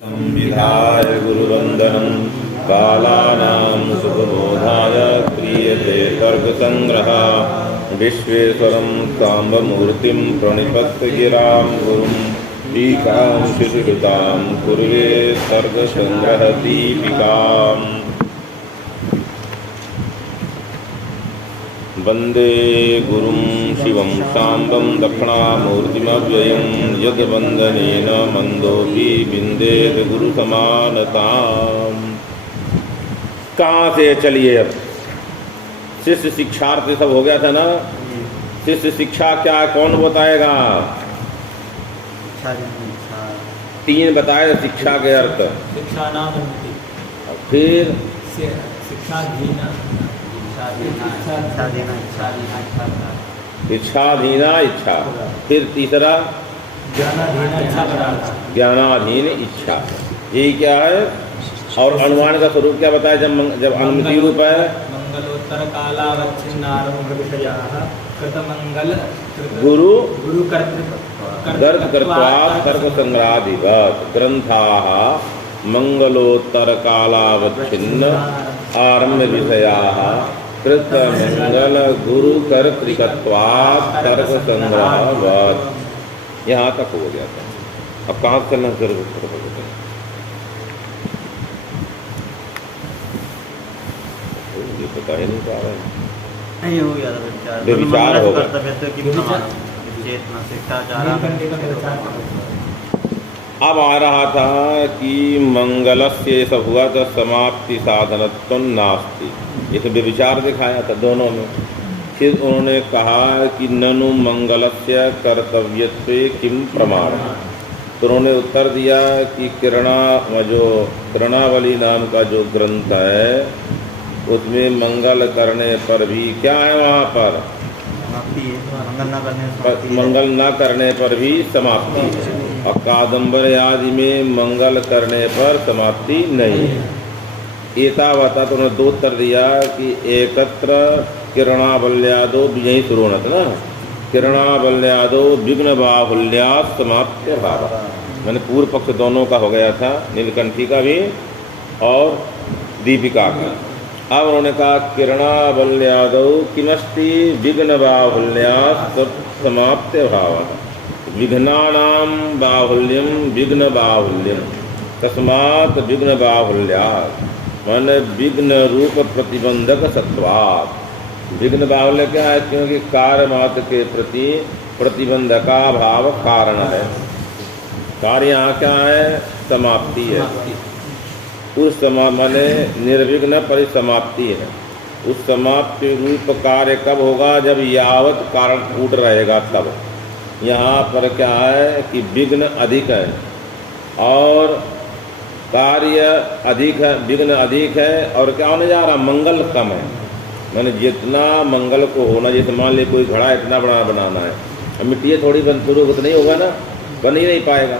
संविधाय गुरुवंदनं बालानां सुखबोधाय क्रियते तर्कसंग्रहः विश्वेश्वरं काम्बमूर्तिं प्रणिपत्य गिरां गुरुं टीकां शिशुरुतां कुर्वे तर्कसंग्रहदीपिकाम् वंदे गुरुं शिवं शाम्बं दक्षिणामूर्तिमव्ययं यद्वन्दनेन मन्दोऽपि विन्देत गुरुसमानताम्। कहाँ से चलिए अब शिष्य शिक्षार्थी सब हो गया था ना। शिष्य शिक्षा क्या है कौन बताएगा? तीन बताए शिक्षा के अर्थ। शिक्षा नाम फिर शिक्षा इच्छाधीना इच्छा। फिर तीसरा ज्ञानाधीन इच्छा। यही क्या है? और अनुमान का स्वरूप क्या बताया? जब अनुमति रूप है मंगलोत्तर कालावच्छिन्नारंभ विषयाः कृतमंगल गुरु गुरु कर्तृत्वात् तर्क संग्रहाधिपत ग्रंथाः मंगलोत्तर कालावच्छिन्न आरम्भ विषयाः कृतमंगल गुरु कर्तृत्वात् तर्क संग्रहावत। यहाँ तक हो गया था। अब कहाँ चलना शुरू करते? ये पता ही नहीं पा रहे। नहीं हो गया विचार होगा। अब आ रहा था कि मंगलस्य सब हुआ तो समाप्ति साधनत्व नास्ति। इसमें विचार दिखाया था दोनों में। फिर उन्होंने कहा कि ननु मंगलस्य कर्तव्यत्वे किम प्रमाण। तो उन्होंने उत्तर दिया कि किरणावली नाम का जो ग्रंथ है उसमें मंगल करने पर भी क्या है? वहाँ पर मंगल न करने पर भी समाप्ति है। और कादम्बर आदि में मंगल करने पर समाप्ति नहीं है। एतावता तो उन्होंने दो उत्तर दिया कि एकत्र किरणावल्यादो यही शुरू होना था ना। किरणावल्यादो विघ्न बाहुल्यात् समाप्त्य भाव। मैंने पूर्व पक्ष दोनों का हो गया था, नीलकंठी का भी और दीपिका का। अब उन्होंने कहा किरणावल्यादो किमस्ति विघ्न बाहुल्यात् समाप्त्य भाव। विघ्नानां बाहुल्यम विघ्न बाहुल्यम तस्मात् विघ्न बाहुल्यात् मन विघ्न रूप प्रतिबंधक सत्वात्। विघ्न बाहुल्य क्या है? क्योंकि कार्य मात्र के प्रति प्रतिबंधका भाव कारण है। कार्य यहाँ क्या है? समाप्ति है। उस माने निर्विघ्न परिसमाप्ति है। उस समाप्ति रूप कार्य कब होगा? जब यावत कारण कूट रहेगा तब। यहाँ पर क्या है कि विघ्न अधिक है और कार्य अधिक है। विघ्न अधिक है और क्या होने जा रहा? मंगल कम है। मैंने जितना मंगल को होना, जैसे मान ली कोई घड़ा इतना बड़ा बनाना है, अब मिट्टी थोड़ी बनतुरु तो नहीं होगा ना, बन ही नहीं पाएगा।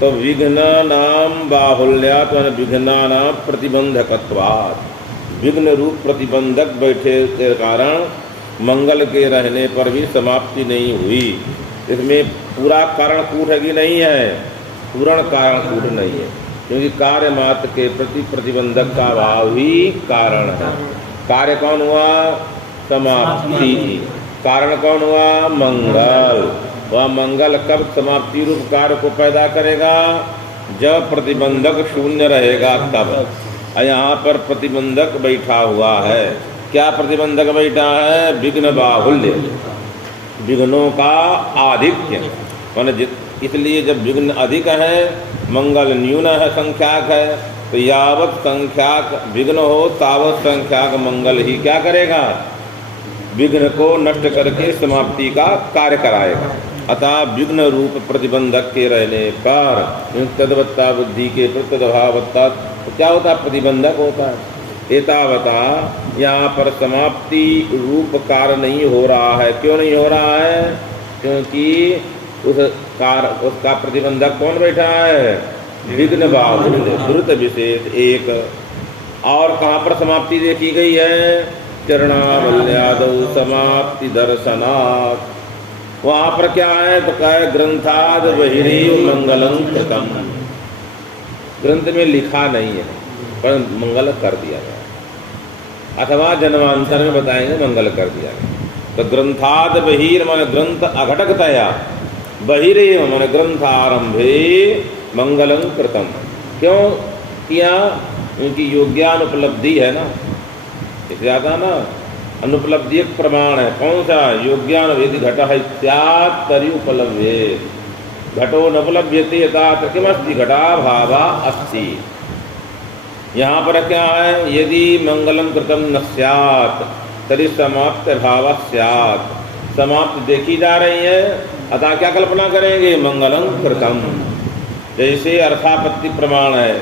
तो विघ्न नाम बाहुल्यात् विघ्ना नाम प्रतिबंधकत्वात्। विघ्न रूप प्रतिबंधक बैठे के कारण मंगल के रहने पर भी समाप्ति नहीं हुई। इसमें पूरा कारण कूट है कि नहीं है? पूर्ण कारण कूट नहीं है, क्योंकि कार्य मात्र के प्रति प्रतिबंधक का भाव ही कारण है। कार्य कौन हुआ? समाप्ति। कारण कौन हुआ? मंगल। वह मंगल कब समाप्ति रूप कार्य को पैदा करेगा? जब प्रतिबंधक शून्य रहेगा तब। यहाँ पर प्रतिबंधक बैठा हुआ है। क्या प्रतिबंधक बैठा है? विघ्न बाहुल्य, विघ्नों का आधिक्य। माने इसलिए जब विघ्न अधिक है, मंगल न्यून है, संख्याक है, तो यावत संख्याक विघ्न हो तावत संख्याक मंगल ही क्या करेगा? विघ्न को नष्ट करके समाप्ति का कार्य कराएगा। अतः विघ्न रूप प्रतिबंधक के रहने पर तद्वत्ता बुद्धि के प्रत्यभावत्ता क्या होता? प्रतिबंधक होता है। एतावता यहाँ पर समाप्ति रूप कार्य नहीं हो रहा है। क्यों नहीं हो रहा है? क्योंकि उसका प्रतिबंधक कौन बैठा है? विघ्न बाहुल्य द्रुत विशेष एक। और कहाँ पर समाप्ति देखी गई है? किरणावल्यादौ समाप्ति दर्शनात्। वहाँ पर क्या है? तो क्या है? ग्रंथाद बहिरी मंगलम कृतम। ग्रंथ में लिखा नहीं है, पर मंगल कर दिया गया, अथवा जन्मांतर में बताएंगे मंगल कर दिया गया। तो ग्रंथाद बहिर मन ग्रंथ अघटकतया, बहिरेव मन ग्रंथारंभे मंगलम कृतम। क्यों किया? उनकी योग्यानुपलब्धि है ना, इसलिए आता ना अनुपलब्धि एक प्रमाण है। कौन सा? योग्यानुवेदि घट है तरी उपलब्धे, घटो नोपलभ्यते यथा किमस्ति घटा भावा अस्ति। यहाँ पर क्या है? यदि मंगलम कृतम न स्यात् तरी समाप्त भाव स्यात्। समाप्त देखी जा रही है, अतः क्या कल्पना करेंगे? मंगलम कृतम। जैसे अर्थापत्ति प्रमाण है,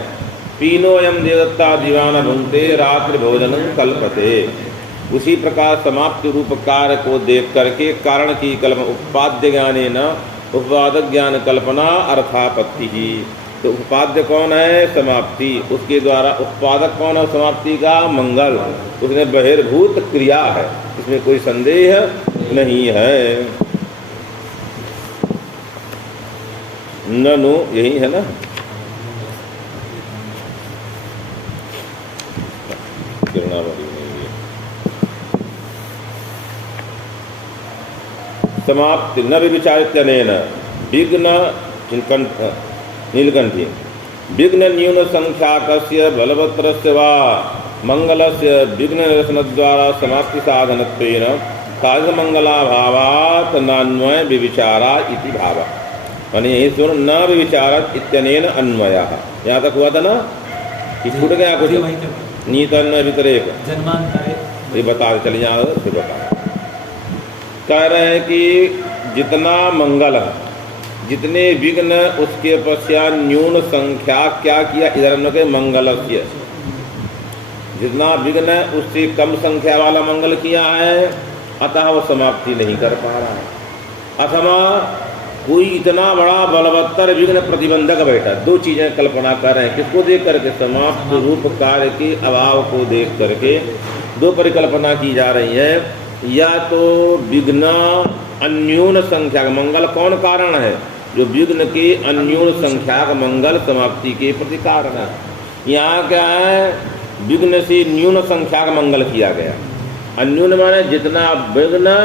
पीनोयम देवदत्ता दीवाना भुंक्ते रात्रि भोजनम कल्पते। उसी प्रकार समाप्ति रूप कार्य को देख करके कारण की कल्पना उपाद्य ज्ञाने न उपादक ज्ञान कल्पना अर्थापत्ति ही। तो उपाद्य कौन है? समाप्ति। उसके द्वारा उत्पादक कौन है? समाप्ति का मंगल। उसमें बहिर्भूत क्रिया है, इसमें कोई संदेह नहीं है। ननु यही है ना, समाप्ति न विचारित्यनेन विघ्न नीलकंठी विघ्न न्यून संख्याकस्य बलवत्रस्य वा मंगलस्य विघ्न निरसनद्वारा समाप्ति साधनत्वेन कार्यमंगलाभावात् नान्वय विविचारा इति भाव। यानी यही सुन, न विविचारत इत्यनेन अन्वयः। यहाँ तक हुआ था ना, कि छूट गया कुछ? नीतन वितरेक जन्मांतरे ये बता चलिए, यहाँ से बता कह रहे हैं कि जितना मंगल है, जितने विघ्न, उसके पश्चात न्यून संख्या क्या किया? इधर हमने कहे मंगलस्य, जितना विघ्न है उससे कम संख्या वाला मंगल किया है, अतः वो समाप्ति नहीं कर पा रहा है। अथवा कोई इतना बड़ा बलवत्तर विघ्न प्रतिबंधक बैठा। दो चीजें कल्पना कर रहे हैं, किसको देख करके? समाप्त रूप कार्य के अभाव को देख करके दो परिकल्पना की जा रही है। या तो विघ्न अन्यून संख्या का मंगल कौन कारण है? जो विघ्न के अन्यून संख्या का मंगल समाप्ति के प्रति कारण है। यहाँ क्या है? विघ्न से न्यून संख्या का मंगल किया गया। अन्यून माने जितना विघ्न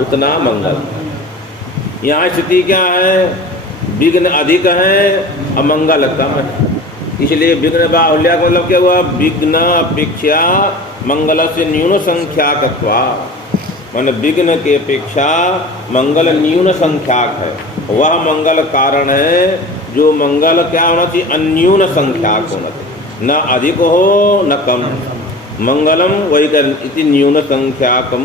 उतना मंगल। यहाँ स्थिति क्या है? विघ्न अधिक है और मंगल कम है, इसलिए विघ्न बाहुल्य का मतलब क्या हुआ? विघ्न अपेक्षा मंगल से न्यून संख्या कत्वा, मान विघ्न के अपेक्षा मंगल न्यून संख्याक है। वह मंगल कारण है जो मंगल क्या होना चाहिए? अन्यून संख्याक होना चाहिए, न अधिक हो न कम। मंगलम वही इति न्यून संख्याकम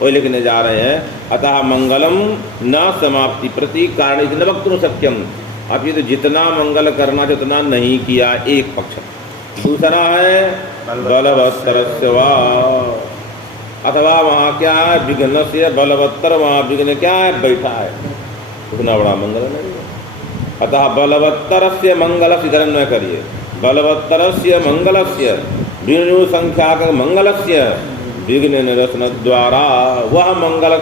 वही लिखने जा रहे हैं। अतः मंगलम न समाप्ति प्रति कारण इति न वक्तुं सत्यम। अब ये तो जितना मंगल करना चाहिए उतना नहीं किया, एक पक्ष। दूसरा है बलवत्तरस्य वा, अथवा वहाँ क्या है? विघ्न से बलवत्तर, वहाँ विघ्न क्या है? बैठा है, उतना बड़ा मंगल नहीं है। अतः बलवत्तरस्य मंगलस्य, इधर न करिए, बलवत्तरस्य मंगलस्य विघ्न संख्याक मंगलस्य विघ्न निरसन द्वारा, वह मंगल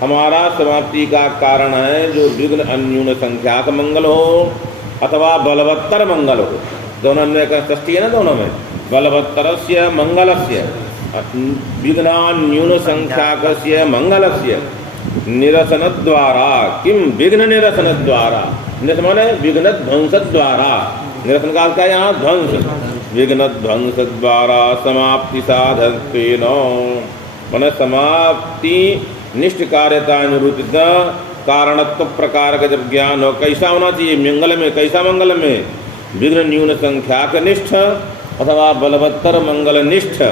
हमारा समाप्ति का कारण है जो विघ्न अन्यून संख्याक मंगल हो अथवा बलवत्तर मंगल हो। दोनों में षष्ठी है ना, दोनों में बलवत्तरस्य मंगलस्य विघ्नान्यून संख्याकस्य मंगलस्य निरसन द्वारा। किम? विघ्न निरसन द्वारा। निरसन माने विघ्न ध्वंस द्वारा। निरसन का क्या? यहाँ ध्वंस। विघ्न ध्वंस द्वारा समाप्ति साधन मन समाप्ति निष्ठ कार्यता निरूपित कारणत्व प्रकार का जब ज्ञान हो, कैसा होना चाहिए? मंगल में। कैसा मंगल में? विघ्न न्यून संख्या का निष्ठ अथवा बलवत्तर मंगल निष्ठ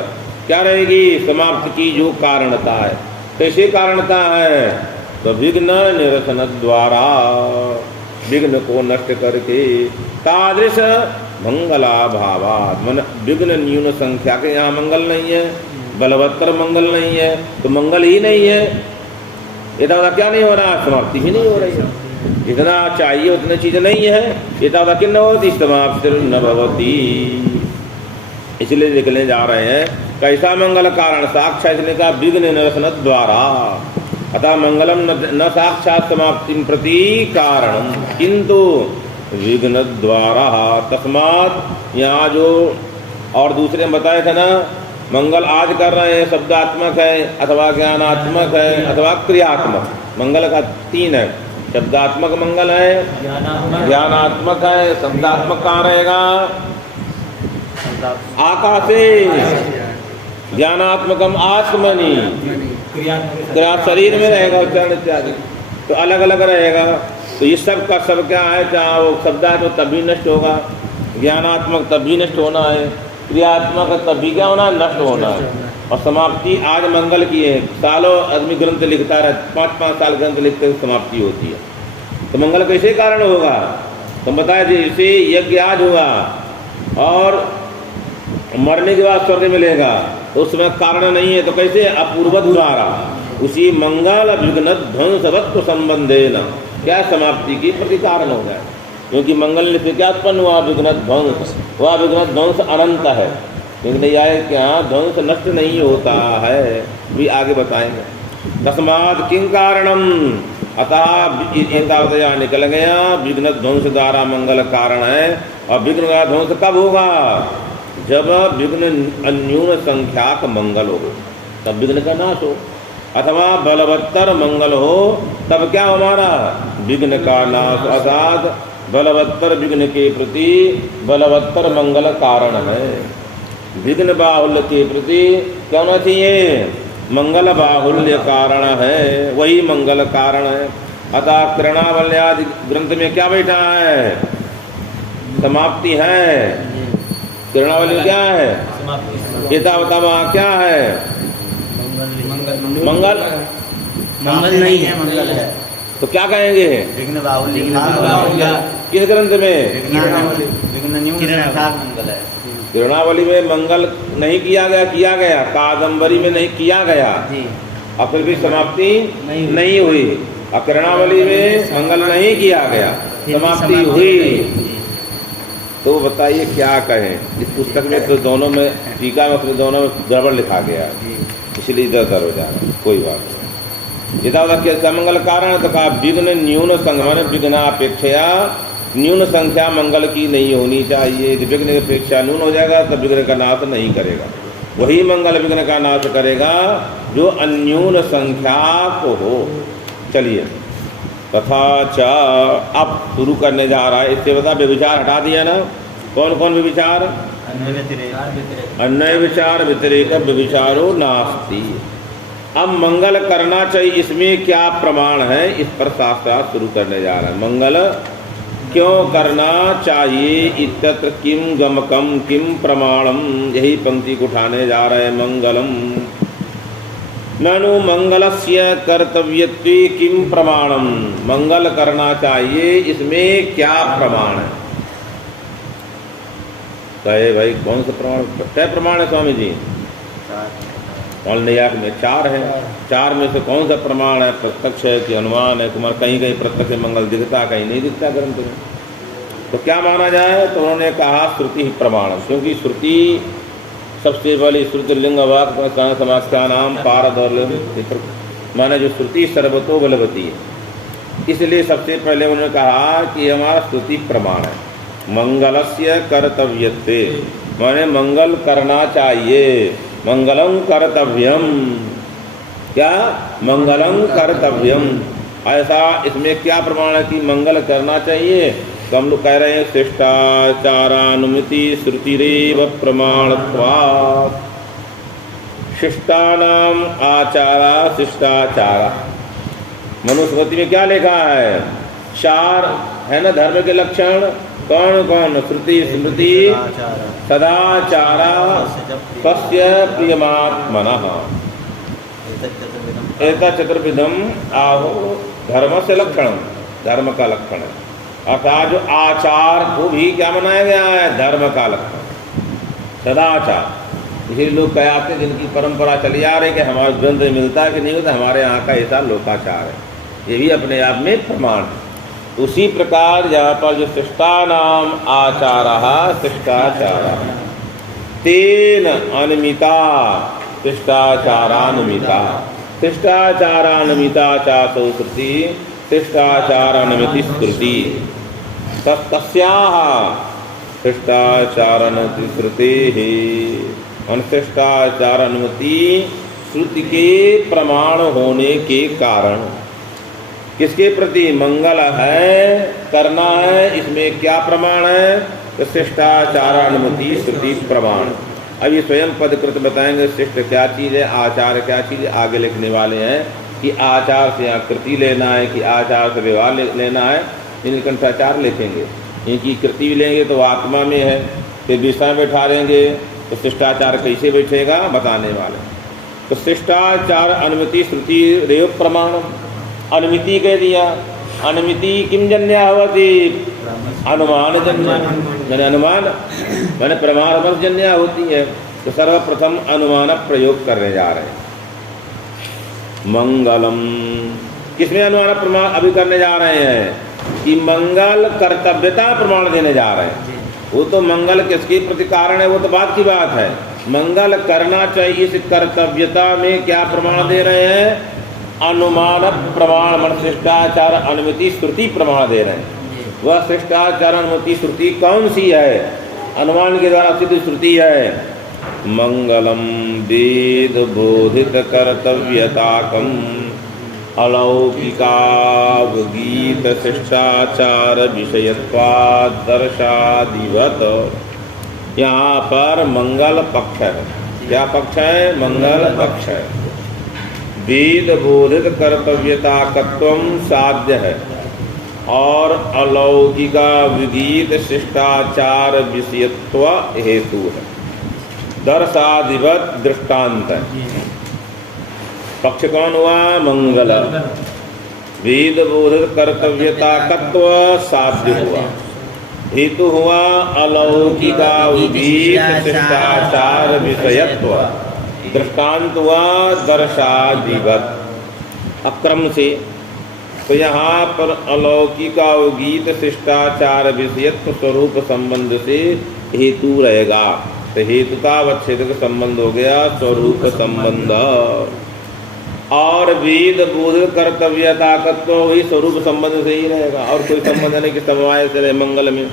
क्या रहेगी? समाप्ति की जो कारणता है। कैसे कारणता है? तो विघ्न निरसन द्वारा, विघ्न को नष्ट करके। तादृश मंगलाभावात्, मन विघ्न न्यून संख्या के यहाँ मंगल नहीं है, बलवत्तर मंगल नहीं है, तो मंगल ही नहीं है। ये दादा क्या नहीं हो रहा? समाप्ति ही नहीं हो रही है। जितना चाहिए उतनी चीज नहीं है, ये दादा किन्न होती? समाप्ति न भवती। इसलिए लिखने जा रहे हैं कैसा मंगल कारण? साक्षात का विघ्न निरसन द्वारा। अतः मंगलम न साक्षात समाप्ति प्रति कारण, किंतु विघ्न द्वारा। तस्मात् यहाँ जो और दूसरे में बताए थे ना, मंगल आज कर रहे हैं, शब्दात्मक है अथवा ज्ञानात्मक है अथवा क्रियात्मक। मंगल का 3 है, शब्दात्मक मंगल है, ज्ञानात्मक है, शब्दात्मक कहाँ रहेगा? आकाशे, ज्ञानात्मकम आत्मनि, क्रिया शरीर में रहेगा, उच्चारण इत्यादि तो अलग अलग रहेगा। तो ये सब का सब क्या है, चाहे वो शब्दात्मक तब भी नष्ट होगा, ज्ञानात्मक तब भी नष्ट होना है, क्रियात्मक तब भी क्या होना है, नष्ट होना है। और समाप्ति आज मंगल की है। सालों आदमी ग्रंथ लिखता रहे, 5-5 साल ग्रंथ लिखते समाप्ति होती है। तो मंगल कैसे कारण होगा? तो बताया जैसे यज्ञ आज हुआ और मरने के बाद स्वर्ग मिलेगा, तो उसमें कारण नहीं है, तो कैसे? अपूर्व द्वारा उसी मंगल विघ्न ध्वंसवत्व संबंधेन क्या समाप्ति की प्रति कारण हो जाए। क्योंकि मंगल से क्या उत्पन्न हुआ? विघ्न ध्वंस। वह विघ्न ध्वंस अनंत है, लेकिन यह क्या ध्वंस नष्ट नहीं होता है, भी आगे बताएंगे। तस्मात् किं कारणम, अतः एतावतया निकल गया विघ्न ध्वंस द्वारा मंगल कारण है। और विघ्न का ध्वंस कब होगा? जब विघ्न अन्यून संख्याक मंगल हो, तब विघ्न का नाश हो, अथवा बलवत्तर मंगल हो, तब क्या हमारा विघ्न का नाश। अर्थात बलवत्तर विघ्न के प्रति बलवत्तर मंगल कारण है। विघ्न बाहुल्य के प्रति क्या होना चाहिए? मंगल बाहुल्य कारण है, वही मंगल कारण है। अतः किरणावल्यादि ग्रंथ में क्या बैठा है? समाप्ति है। किरणावली क्या है? एतावता क्या है? मंगल मंगल नहीं है, मंगल है। तो क्या कहेंगे? विघ्न बाहुल्य किस ग्रंथ में? विघ्न न्यून संख्याक मंगल है। किरणावली में मंगल नहीं किया गया, किया गया कादम्बरी में नहीं किया गया, और फिर भी समाप्ति नहीं हुई। और किरणावली में मंगल नहीं किया गया, समाप्ति हुई। तो बताइए क्या कहें? इस पुस्तक में तो दोनों में टीका में दोनों में गड़बड़ लिखा गया, इसलिए इधर हो जा रहा है, कोई बात नहीं। यथा मंगल कारण तो कहा विघ्न न्यून संगमन, विघ्नापेक्षया न्यून संख्या मंगल की नहीं होनी चाहिए। यदि विघ्न की अपेक्षा न्यून हो जाएगा तो विघ्न का नाश नहीं करेगा, वही मंगल विघ्न का नाश करेगा जो अन्यून संख्या को हो। चलिए तथा च अब शुरू करने जा रहा है। इससे बता व्यभिचार हटा दिया ना, कौन कौन व्यभिचार? अन्य विचार व्यतिरेक व्यभिचारो नास्ति। अब मंगल करना चाहिए, इसमें क्या प्रमाण है, इस पर शास्त्रार्थ शुरू करने जा रहा है। मंगल क्यों करना चाहिए, इत्यत्र किम गमकम किम प्रमाणम, यही पंक्ति को उठाने जा रहे हैं। मंगलम ननु मंगलस्य कर्तव्यत्वे किम प्रमाणम, मंगल करना चाहिए इसमें क्या प्रमाण है? कहे भाई कौन सा प्रमाण? क्या प्रमाण है स्वामी जी? मौलनियाक में 4 है, 4 में से कौन सा प्रमाण है? प्रत्यक्ष है कि अनुमान है? कुमार कहीं कहीं प्रत्यक्ष मंगल दिखता, कहीं नहीं दिखता ग्रंथ में। तो क्या माना जाए? तो उन्होंने कहा श्रुति ही प्रमाण, क्योंकि श्रुति सबसे पहले श्रुति लिंग वाक्य समाख्या नाम पारद और माने जो श्रुति सर्वतो बलवती है, इसलिए सबसे पहले उन्होंने कहा कि हमारा श्रुति प्रमाण है। मंगलस्य कर्तव्यत्वे माने मंगल करना चाहिए, मंगलम कर्तव्यम, क्या मंगलम कर्तव्यम, ऐसा इसमें क्या प्रमाण है कि मंगल करना चाहिए? तो हम लोग कह रहे हैं शिष्टाचारानुमिति श्रुतिरेव प्रमाणत्वात्। शिष्टानाम आचारा शिष्टाचारा, मनुस्मृति में क्या लिखा है? 4 है ना धर्म के लक्षण, कौन कौन? श्रुति स्मृति सदाचारा कस्य प्रियमात्मनः, एतत् चतुर्विधम आहो धर्म से लक्षण, धर्म का लक्षण है। अर्थात जो आचार को भी क्या बनाया गया है? धर्म का लक्षण, सदाचार। इसीलिए लोग कह आते हैं जिनकी परंपरा चली आ रही कि हमारे ग्रंथ में मिलता है कि नहीं होता, हमारे यहाँ का ऐसा लोकाचार है, ये भी अपने आप में प्रमाण है। उसी प्रकार यहाँ पर जो शिष्टानाम आचारः शिष्टाचारः तेन अनुमिता शिष्टाचारानुमिता, शिष्टाचारानुमिता चासौ श्रुति शिष्टाचारानुमिति श्रुति। तस्याः शिष्टाचार अनुमति श्रुते शिष्टाचार अनुमति श्रुति के प्रमाण होने के कारण किसके प्रति मंगल है करना है, इसमें क्या प्रमाण है? तो शिष्टाचार अनुमति श्रुति प्रमाण। अब ये स्वयं पदकृत बताएंगे शिष्ट क्या चीज़ है, आचार क्या चीज़ है। आगे लिखने वाले हैं कि आचार से आकृति लेना है कि आचार से व्यवहार लेना है। नीलकंठाचार्य लिखेंगे इनकी कृति भी लेंगे तो आत्मा में है, फिर विषय बैठा लेंगे तो शिष्टाचार कैसे बैठेगा बताने वाले। तो शिष्टाचार अनुमति श्रुति रेव प्रमाण। अनुमति कह दिया, अनुमति किम जन्या होती? अनुमान जन्य, अनुमान मैंने प्रमाण जन्या होती है। तो सर्वप्रथम अनुमान प्रयोग करने जा रहे हैं। मंगलम किसमें अनुमान प्रमाण अभी करने जा रहे हैं कि मंगल कर्तव्यता प्रमाण देने जा रहे हैं। वो तो मंगल किसके प्रति कारण है वो तो बात की बात है। मंगल करना चाहिए इस कर्तव्यता में क्या प्रमाण दे रहे हैं? अनुमान प्रमाण मन शिष्टाचार अनुमति श्रुति प्रमाण दे रहे हैं। वह शिष्टाचार अनुमति श्रुति कौन सी है? अनुमान के द्वारा सिद्ध श्रुति है। मंगलम वेद बोधित कर्तव्यताकम अलौकिकावगीत शिष्टाचार विषयत्वादर्शादिवत। यहाँ पर मंगल पक्ष है। क्या पक्ष है? मंगल पक्ष है। वेद बोधित कर्तव्यताकत्वम साध्य है और अलौकिका विगीत शिष्टाचार विषयत्व हेतु है। दर्शादिवत दृष्टांत है। पक्ष कौन हुआ? मंगल। वेद बोधित कर्तव्यताकत्व साध्य हुआ। हेतु हुआ अलौकिका विगीत शिष्टाचार विषयत्व। दृष्टांत हुआ दर्शादिवत अक्रम से। तो यहाँ पर अलौकिकावगीत शिष्टाचार विषयत्व स्वरूप संबंध से हेतु रहेगा। तो हेतुतावच्छेदक संबंध हो गया स्वरूप संबंध। और वेद बोधित कर्तव्यताकत्व वही स्वरूप संबंध से ही रहेगा और कोई संबंध नहीं कि समवाय से रहे मंगल में।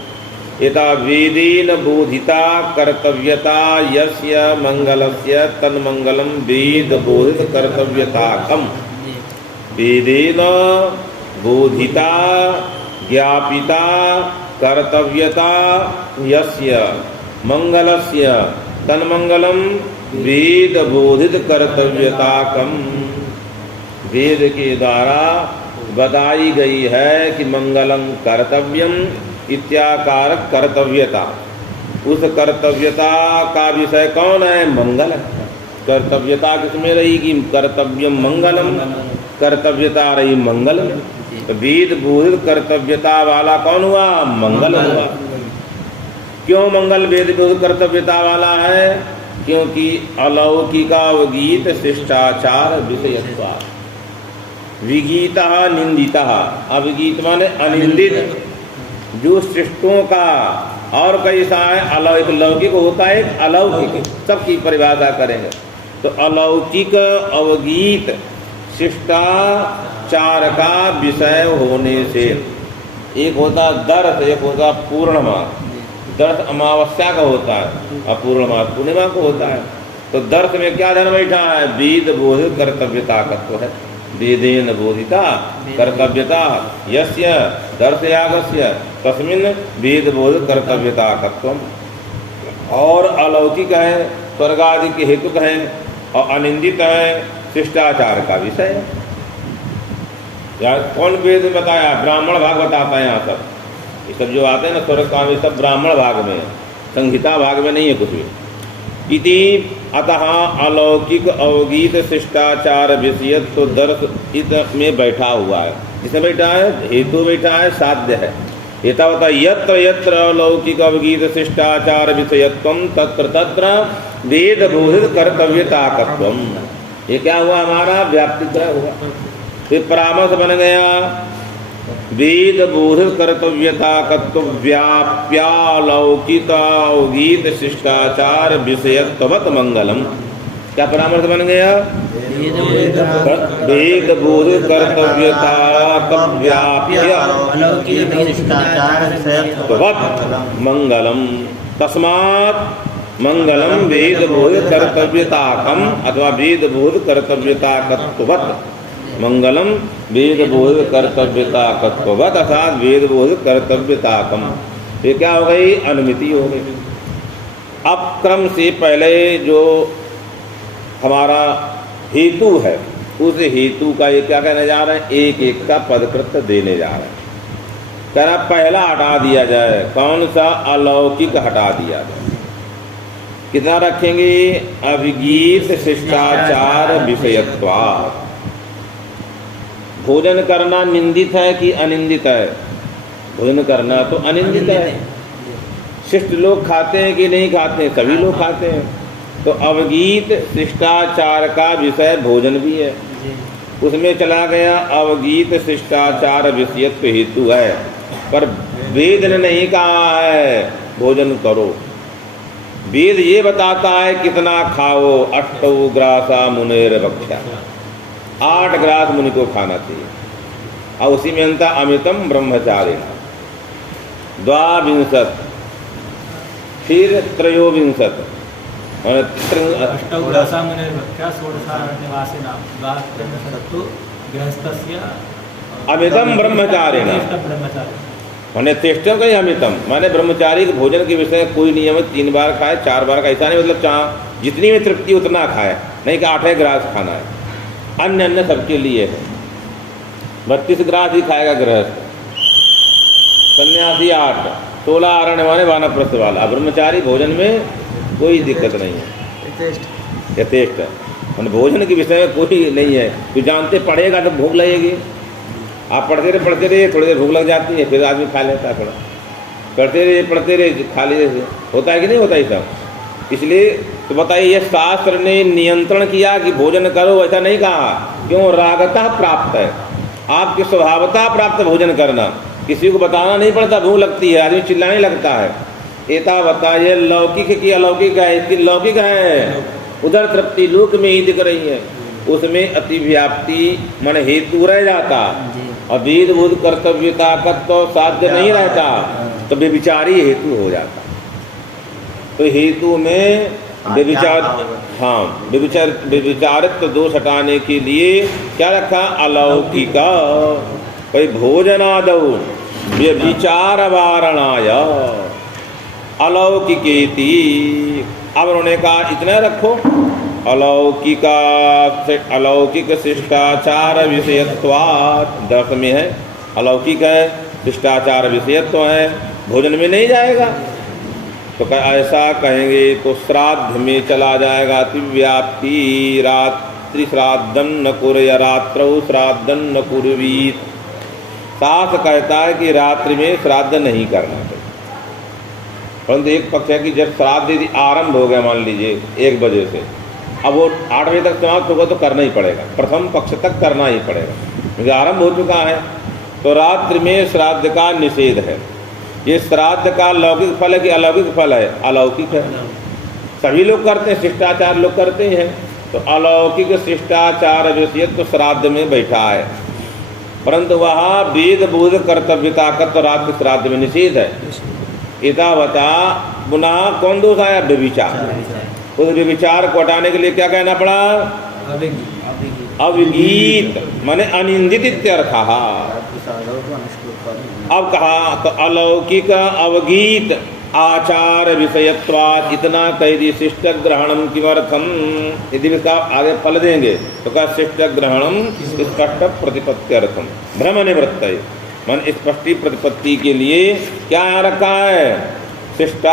यथा वेदेन बोधिता कर्तव्यता यस्य मंगलस्य तन्मंगलम वेद बोधित कर्तव्यताकम। वेदेन बोधिता ज्ञापिता कर्तव्यता यस्य मंगलस्य तन्मंगलम वेद बोधित कर्तव्यताकम। वेद के द्वारा बताई गई है कि मंगलम कर्तव्यम इत्याकारक कर्तव्यता। उस कर्तव्यता का विषय कौन है? मंगल। कर्तव्यता किसमें रहेगी? कर्तव्यम मंगलम। कर्तव्यता रही मंगल। तो वेद बोधित कर्तव्यता वाला कौन हुआ? मंगल हुआ। क्यों मंगल वेद बोधित कर्तव्यता वाला है? क्योंकि अलौकिकावगीत शिष्टाचार विषयत्वा। विगीता निंदिता। अविगीत माने अनिंदित जो शिष्टों का और कैसा है? अलौकिक होता है एक अलौकिक। सबकी परिभाषा करेंगे तो अलौकिक अवगीत शिष्टाचार का विषय होने से एक होता दर्श, एक होता पूर्णिमा। दर्श अमावस्या का होता है और पूर्णिमा पूर्णिमा को होता है। तो दर्श में क्या धन बैठा है? वेद बोधित कर्तव्यता तत्व है। वेदेन बोधिता कर्तव्यता यस्य दर्शयागस्य तस्मिन् वेद बोधित कर्तव्यता तत्वम। और अलौकिक है, स्वर्ग आदि के हेतुक है और अनिंदित है, शिष्टाचार का विषय है। यार कौन वेद में बताया? ब्राह्मण भाग बताता है। यहाँ सब ये सब जो आते हैं ना स्वर्ग का सब ब्राह्मण भाग में है, संहिता भाग में नहीं है कुछ भी। इति अतः अलौकिक अवगीत शिष्टाचार विषयत्व दर्श इत में बैठा हुआ है। इसमें बैठा है हेतु, बैठा है साध्य है। एतावता यत्र यत्र अलौकिक अवगीत शिष्टाचार विषयत्वम तत्र तत्र वेद बोधित कर्तव्यताकत्वम। ये क्या हुआ? हमारा व्याप्तिग्रह हुआ। फिर परामर्श बन गया वेद बोधित कर्तव्यताकत्व व्याप्यालौकिकावगीत शिष्टाचार विषयत्ववत् मंगलम। क्या परामर्श बन गया? वेद बोध कर्तव्यता व्याप्य मंगलम। तस्मात् मंगलम वेद बोध कर्तव्यताकम अथवा वेद बोध कर्तव्यताकत्ववत्। मंगलम वेद बोध कर्तव्यताकत्ववत् अर्थात वेद बोध कर्तव्यताकम। ये क्या हो गई? अनुमिति हो गई। अब क्रम से पहले जो हमारा हेतु है उस हेतु का ये क्या कहने जा रहे हैं? एक एक का पदकृत देने जा रहे हैं। कह रहा पहला हटा दिया जाए। कौन सा? अलौकिक हटा दिया जाए। कितना रखेंगे? अभिगीत शिष्टाचार विषयत्वात्। भोजन करना निंदित है कि अनिंदित है? भोजन करना तो अनिंदित है। शिष्ट लोग खाते हैं कि नहीं खाते हैं? सभी लोग खाते हैं। तो अवगीत शिष्टाचार का विषय भोजन भी है। उसमें चला गया अवगीत शिष्टाचार विषयत्व हेतु है, पर वेद ने नहीं कहा है भोजन करो। वेद ये बताता है कितना खाओ। 8 ग्रासा मुनेर भक्षा, 8 ग्रास मुनि को खाना चाहिए। और उसी में अंत अमितम ब्रह्मचारिण। 22 फिर 23 अमितम ब्रह्मचारिण मैंने चेष्टा कही। अमितम माने ब्रह्मचारी के भोजन के विषय कोई नियम 3 बार खाए 4 बार का ऐसा नहीं, मतलब चाह जितनी में तृप्ति उतना खाए, नहीं कि 8 ग्रास खाना है। अन्य अन्य सबके लिए है। 32 ग्रास ही खाएगा गृहस्थ, सन्यासी 8, 16 आरण्य वाले वानप्रस्थ वाला। ब्रह्मचारी भोजन में कोई दिक्कत नहीं है, यथेष्ट है। मैंने भोजन के विषय में कोई नहीं है। तो जानते पढ़ेगा तो भूख लगेगी। आप पढ़ते रहे थोड़ी देर भूख लग जाती है, फिर आदमी खा लेता है। थोड़ा पढ़ते रहे खा ले होता है कि नहीं होता है सब। इसलिए तो बताइए, ये शास्त्र ने नियंत्रण किया कि भोजन करो, ऐसा नहीं कहा। क्यों? रागता प्राप्त है, आपकी स्वभावता प्राप्त भोजन करना। किसी को बताना नहीं पड़ता, भूख लगती है, आदमी चिल्लाने लगता है। एता बताइए लौकिक की अलौकिक है। इसकी लौकिक है, उधर तृप्ति लोक में ही दिख रही है, उसमें अतिव्याप्ति मन हेतु रह जाता। और वेद बोध कर्तव्यता का तो साध्य नहीं रहता, तो बेविचारी हेतु हो जाता। तो हेतु में बेविचार, हाँ बेविचारित्व दोष हटाने के लिए क्या रखा? अलौकिका। भाई भोजनादौ व्यभिचार वारणाय अलौकिकेति। अब उन्होंने कहा इतना रखो, अलौकिक शिष्टाचार विषयत्वात्। 10 में है अलौकिक है, शिष्टाचार विषयत्व है, भोजन में नहीं जाएगा। तो ऐसा कहेंगे तो श्राद्ध में चला जाएगा। अतिव्याप्ति। रात्रि श्राद्धं न कुर्य रात्रौ श्राद्धं न कुर्वीत। शास्त्र कहता है कि रात्रि में श्राद्ध नहीं करना चाहिए। परंतु एक पक्ष है कि जब श्राद्ध यदि आरंभ हो गया, मान लीजिए 1 बजे से, अब वो 8 बजे तक समाप्त होगा तो करना ही पड़ेगा, प्रथम पक्ष तक करना ही पड़ेगा, क्योंकि आरंभ हो चुका है। तो रात्रि में श्राद्ध का निषेध है। ये श्राद्ध का लौकिक फल है कि अलौकिक फल है? अलौकिक है। सभी लोग करते हैं, शिष्टाचार लोग करते हैं। तो अलौकिक शिष्टाचार विषय तो श्राद्ध में बैठा है, परंतु वहाँ वेद बोध कर्तव्यता का तो रात्रि श्राद्ध में निषेध है। इतावता पुनः कौन दोष आया? व्यभिचार। उस व्यभिचार को हटाने के लिए क्या कहना पड़ा? अविगीत माने अनिंदित इत्यर्थ। अब कहा तो अलौकिक अवगीत आचार विषयत्वात्। इतना कह दी। शिष्ट ग्रहणम किमर्थम, यदि इसका आगे फल देंगे तो कहा शिष्ट ग्रहणम स्पष्ट प्रतिपत्त्यर्थम भ्रम निवृत्त है। मन स्पष्टि प्रतिपत्ति के लिए क्या रखा है? शिष्ट।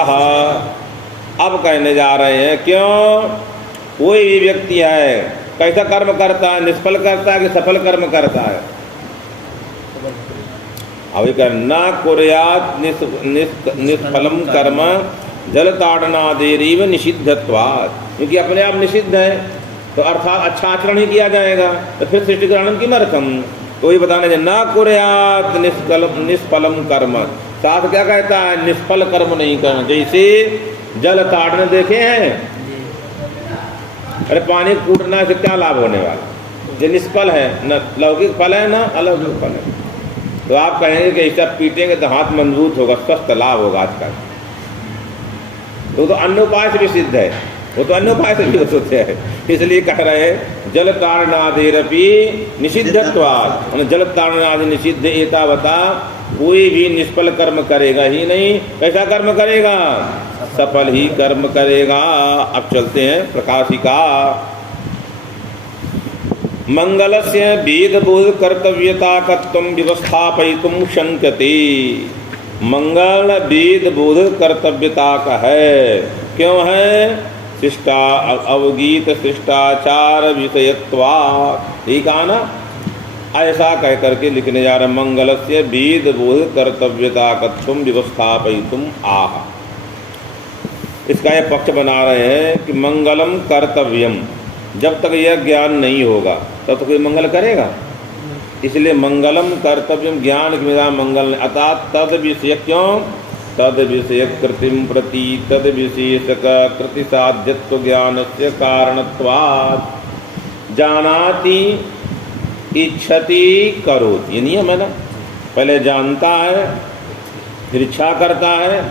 अब कहने जा रहे हैं क्यों? कोई भी व्यक्ति है कैसा कर्म करता है? निष्फल करता है कि सफल कर्म करता है? अभी कर न कुर्यात् निष्फलम कर्म जल ताड़नादेरीव निषिद्धत्वात्। क्योंकि अपने आप निषिद्ध है, तो अर्थात अच्छा आचरण ही किया जाएगा। तो फिर सृष्टि ग्रहणम किमर्थम? तो ये बताने न कुर्यात् निष्फलम कर्म। साथ क्या कहता है? निष्फल कर्म नहीं करना। जैसे जल ताड़ना देखे हैं, अरे पानी कूटना से क्या लाभ होने वाला? ये निष्फल है, न लौकिक फल है न अलौकिक फल है। तो आप कहेंगे कि ऐसा पीटेंगे तो हाथ मजबूत होगा, स्वस्थ लाभ होगा आज का। तो अन्य उपाय से भी सिद्ध है, वो तो अन्य उपाय से भी हो सकते हैं। इसलिए कह रहे हैं जल तारणादिरपि निषिद्धत्वात्, जल तारणादि निषिद्ध एतावता, कोई भी निष्फल कर्म करेगा ही नहीं। कैसा कर्म करेगा? सफल ही कर्म करेगा। अब चलते हैं प्रकाशिका। मंगलस्य वेदबोध कर्तव्यताकत्वं व्यवस्थापयितुं शंकते। मंगल वेद बोध कर्तव्यता का है। क्यों है? शिष्टा अवगीत शिष्टाचार विषयत्वा, ठीक है ना? ऐसा कह करके लिखने जा रहे मंगलस्य वेद बोध कर्तव्यताकत्वं व्यवस्थापयितुं आह। इसका यह पक्ष बना रहे हैं कि मंगलम कर्तव्यम, जब तक यह ज्ञान नहीं होगा तब तो कोई मंगल करेगा। इसलिए मंगलम कर्तव्यम, ज्ञान के बिना मंगल। अतः तद विषय, क्यों? तद विषय कृतिम प्रति तद विशेषक कृति साध्यत्व ज्ञान से कारणत्वात् जानाति इच्छति करोति। ये नियम है ना, पहले जानता है, फिर इच्छा करता है,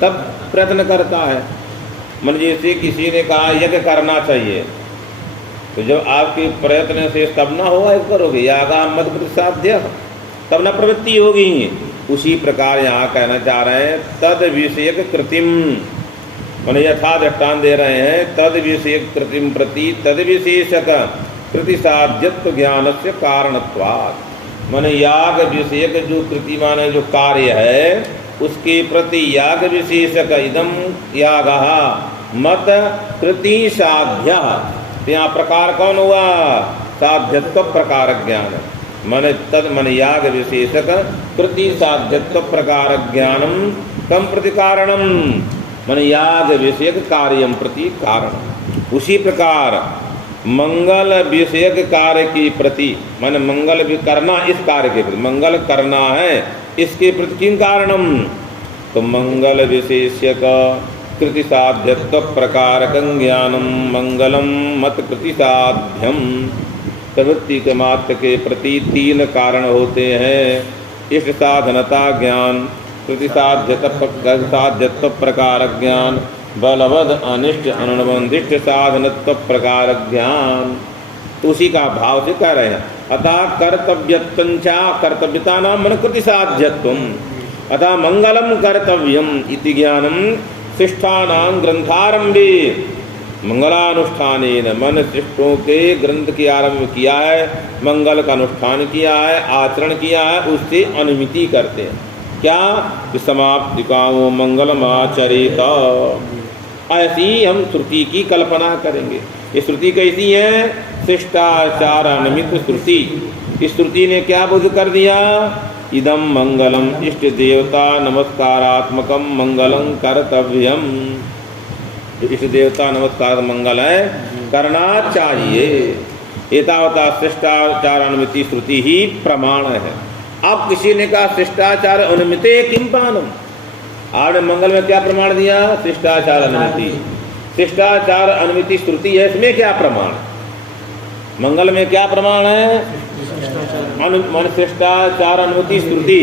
तब प्रयत्न करता है। मन जैसे किसी ने कहा यज्ञ करना चाहिए, तो जब आपके प्रयत्न से तब ना होगा करोगे, यागा मत प्रतिसाध्य, तब ना प्रवृत्ति होगी। उसी प्रकार यहाँ कहना चाह रहे हैं तद विषयक कृतिम, मैंने यथा दृष्टान दे रहे हैं तद विषयक कृतिम प्रति तद विशेषक कृति साध्यत्व ज्ञान से कारणत्वात्। मैंने याग विषयक जो कृति माने जो कार्य है उसके प्रति याग विशेषक इदम याग मत कृति साध्य। यहाँ प्रकार कौन हुआ? साध्यत्व प्रकार ज्ञान। मन तद मन याग विशेषक कृति साध्यत्व प्रकार ज्ञानम कम प्रति कारणम, मन याग विषयक कार्यम प्रति कारण। उसी प्रकार मंगल विषयक कार्य की प्रति, मन मंगल भी करना, इस कार्य के प्रति मंगल करना है, इसके प्रति किन कारणम? तो मंगल विशेषक कृति साध्यत्व प्रकारकं ज्ञानम मंगलम मत कृति साध्यम। प्रवृत्ति के मात्र के प्रति तीन कारण होते हैं, इष्ट साधनता ज्ञान, कृति साध्यत्व प्रकार ज्ञान, बलवद अनिष्ट अनुबंधिष्ट साधनत्व प्रकार ज्ञान। तो उसी का भाव से कह रहे हैं अतः कर्तव्यत्वंचा, कर्तव्यता नाम मन कृति साध्यत्वम, अतः मंगलम कर्तव्यम इति ज्ञानम शिष्टानां ग्रंथारंभे मंगलानुष्ठानेन, मन शिष्टों के ग्रंथ की आरंभ किया है, मंगल का अनुष्ठान किया है, आचरण किया है, उससे अनुमिति करते हैं। क्या? समाप्ति कामो मंगलमाचरेत। ऐसी हम श्रुति की कल्पना करेंगे। ये श्रुति कैसी है? शिष्टाचार अनुमित श्रुति। इस श्रुति ने क्या बोध कर दिया? इदम मंगलम इष्ट देवता नमस्कारात्मकम मंगलम कर्तव्यम। जो इष्ट देवता नमस्कार मंगल है करना चाहिए। एतावता शिष्टाचार अनुमिति श्रुति ही प्रमाण है। अब किसी ने कहा शिष्टाचार अनुमिते किम प्राणम, आपने मंगल में क्या प्रमाण दिया? शिष्टाचार अनुमिति। शिष्टाचार अनुमिति श्रुति है, इसमें क्या प्रमाण? मंगल में क्या प्रमाण है? मन शिष्टाचार अनुमति श्रुति।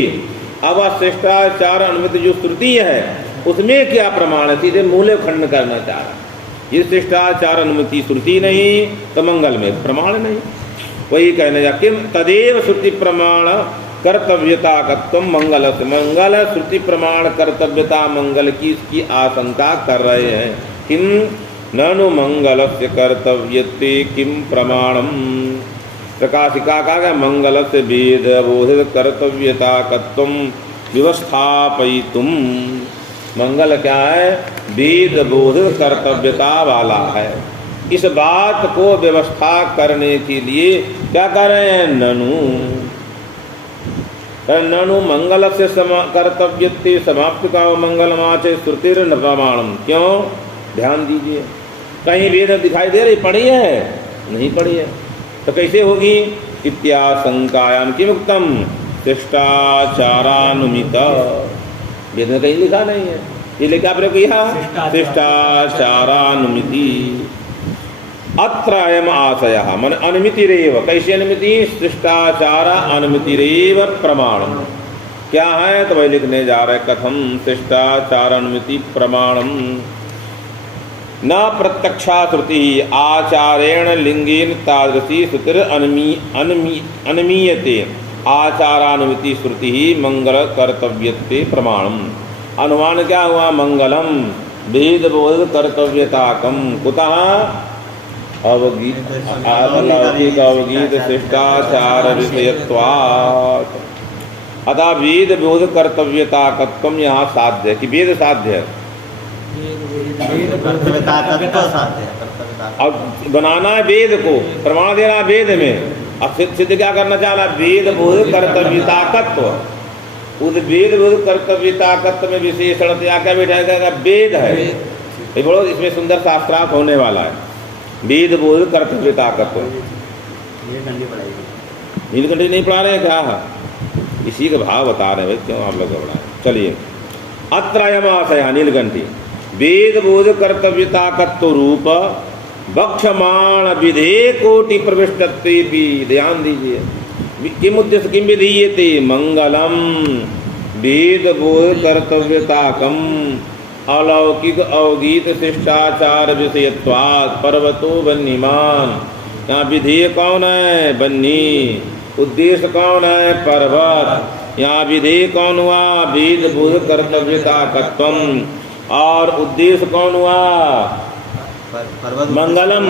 अब शिष्टाचार अनुमति जो श्रुति है उसमें क्या प्रमाण है? सीधे मूल्य खंडन करना चाह रहा। ये शिष्टाचार अनुमति श्रुति नहीं तो मंगल में प्रमाण नहीं। वही कहने जा किम तदेव श्रुति प्रमाण कर्तव्यता कत्वम मंगल से, मंगल श्रुति प्रमाण कर्तव्यता मंगल की इसकी आशंका कर रहे हैं। किम ननु मंगल से कर्तव्यते किम प्रमाणम। प्रकाशिका का क्या? मंगल से वेद बोधित कर्तव्यता कत्वम व्यवस्थापयितुम। मंगल क्या है? वेद बोधित कर्तव्यता वाला है। इस बात को व्यवस्था करने के लिए क्या कर रहे हैं? ननु मंगल से कर्तव्यते समाप्ति का मंगलमाचे श्रुतिर न प्रमाणम। क्यों? ध्यान दीजिए, कहीं वेद दिखाई दे रही? पढ़ी है? नहीं पढ़ी है तो कैसे होगी? इत्याशंकायाम किमुक्तम शिष्टाचारानुमित। वेद में कहीं लिखा नहीं है, ये लिखा प्रयोग किया शिष्टाचारानुमिति। अत्र अयम आशयः मन अनुमितिरेव। कैसी अनुमिति? शिष्टाचार अनुमितिरेव प्रमाणम। क्या है? तो वही लिखने जा रहे कथम शिष्टाचार अनुमिति प्रमाणम न प्रत्यक्षा श्रुति आचारेण लिंगेन तादृशी श्रुतिर अनुमीयते आचारानुमिति श्रुति ही मंगल कर्तव्यते प्रमाणम। अनुमान क्या हुआ? मंगलम भेद बोध कर्तव्यताकम कुतः अलौकिक अवगीत शिष्टाचार विषयत्वात्। अतः वेद बोध कर्तव्यताकत्वम यहाँ साध्य है कि वेद साध्य है। अब बनाना है वेद को, प्रमाण देना है वेद में। अब सिद्ध क्या करना चाह रहा? वेद बोध कर्तव्यताकत्व। उस वेद बोध कर्तव्यताकत्व में विशेषण क्या बैठाएगा? वेद है। ये बड़ो इसमें सुंदर शास्त्रार्थ होने वाला है। वेद बोध कर्तव्यताकत्व। नीलकंठी नहीं पढ़ा रहे क्या? इसी का भाव बता रहे हैं भाई, क्यों आप लोग घबराए। चलिए अत्रयमाशय नीलकंठी वेद बोध कर्तव्यताकत्व रूप बक्षमाण विधेय कोटि प्रविष्टत्व भी। ध्यान दीजिए किम उद्देश्य किम विधीयते मंगलम वेद बोध कर्तव्यताकम अलौकिक अवगीत शिष्टाचार विषयत्वात् पर्वतो वन्यमान। यहाँ विधेय कौन है? बन्नी। उद्देश्य कौन है? पर्वत। यहाँ विधेय कौन हुआ? वेद बोध कर्तव्यताकत्वम। और उद्देश्य कौन हुआ? मंगलम।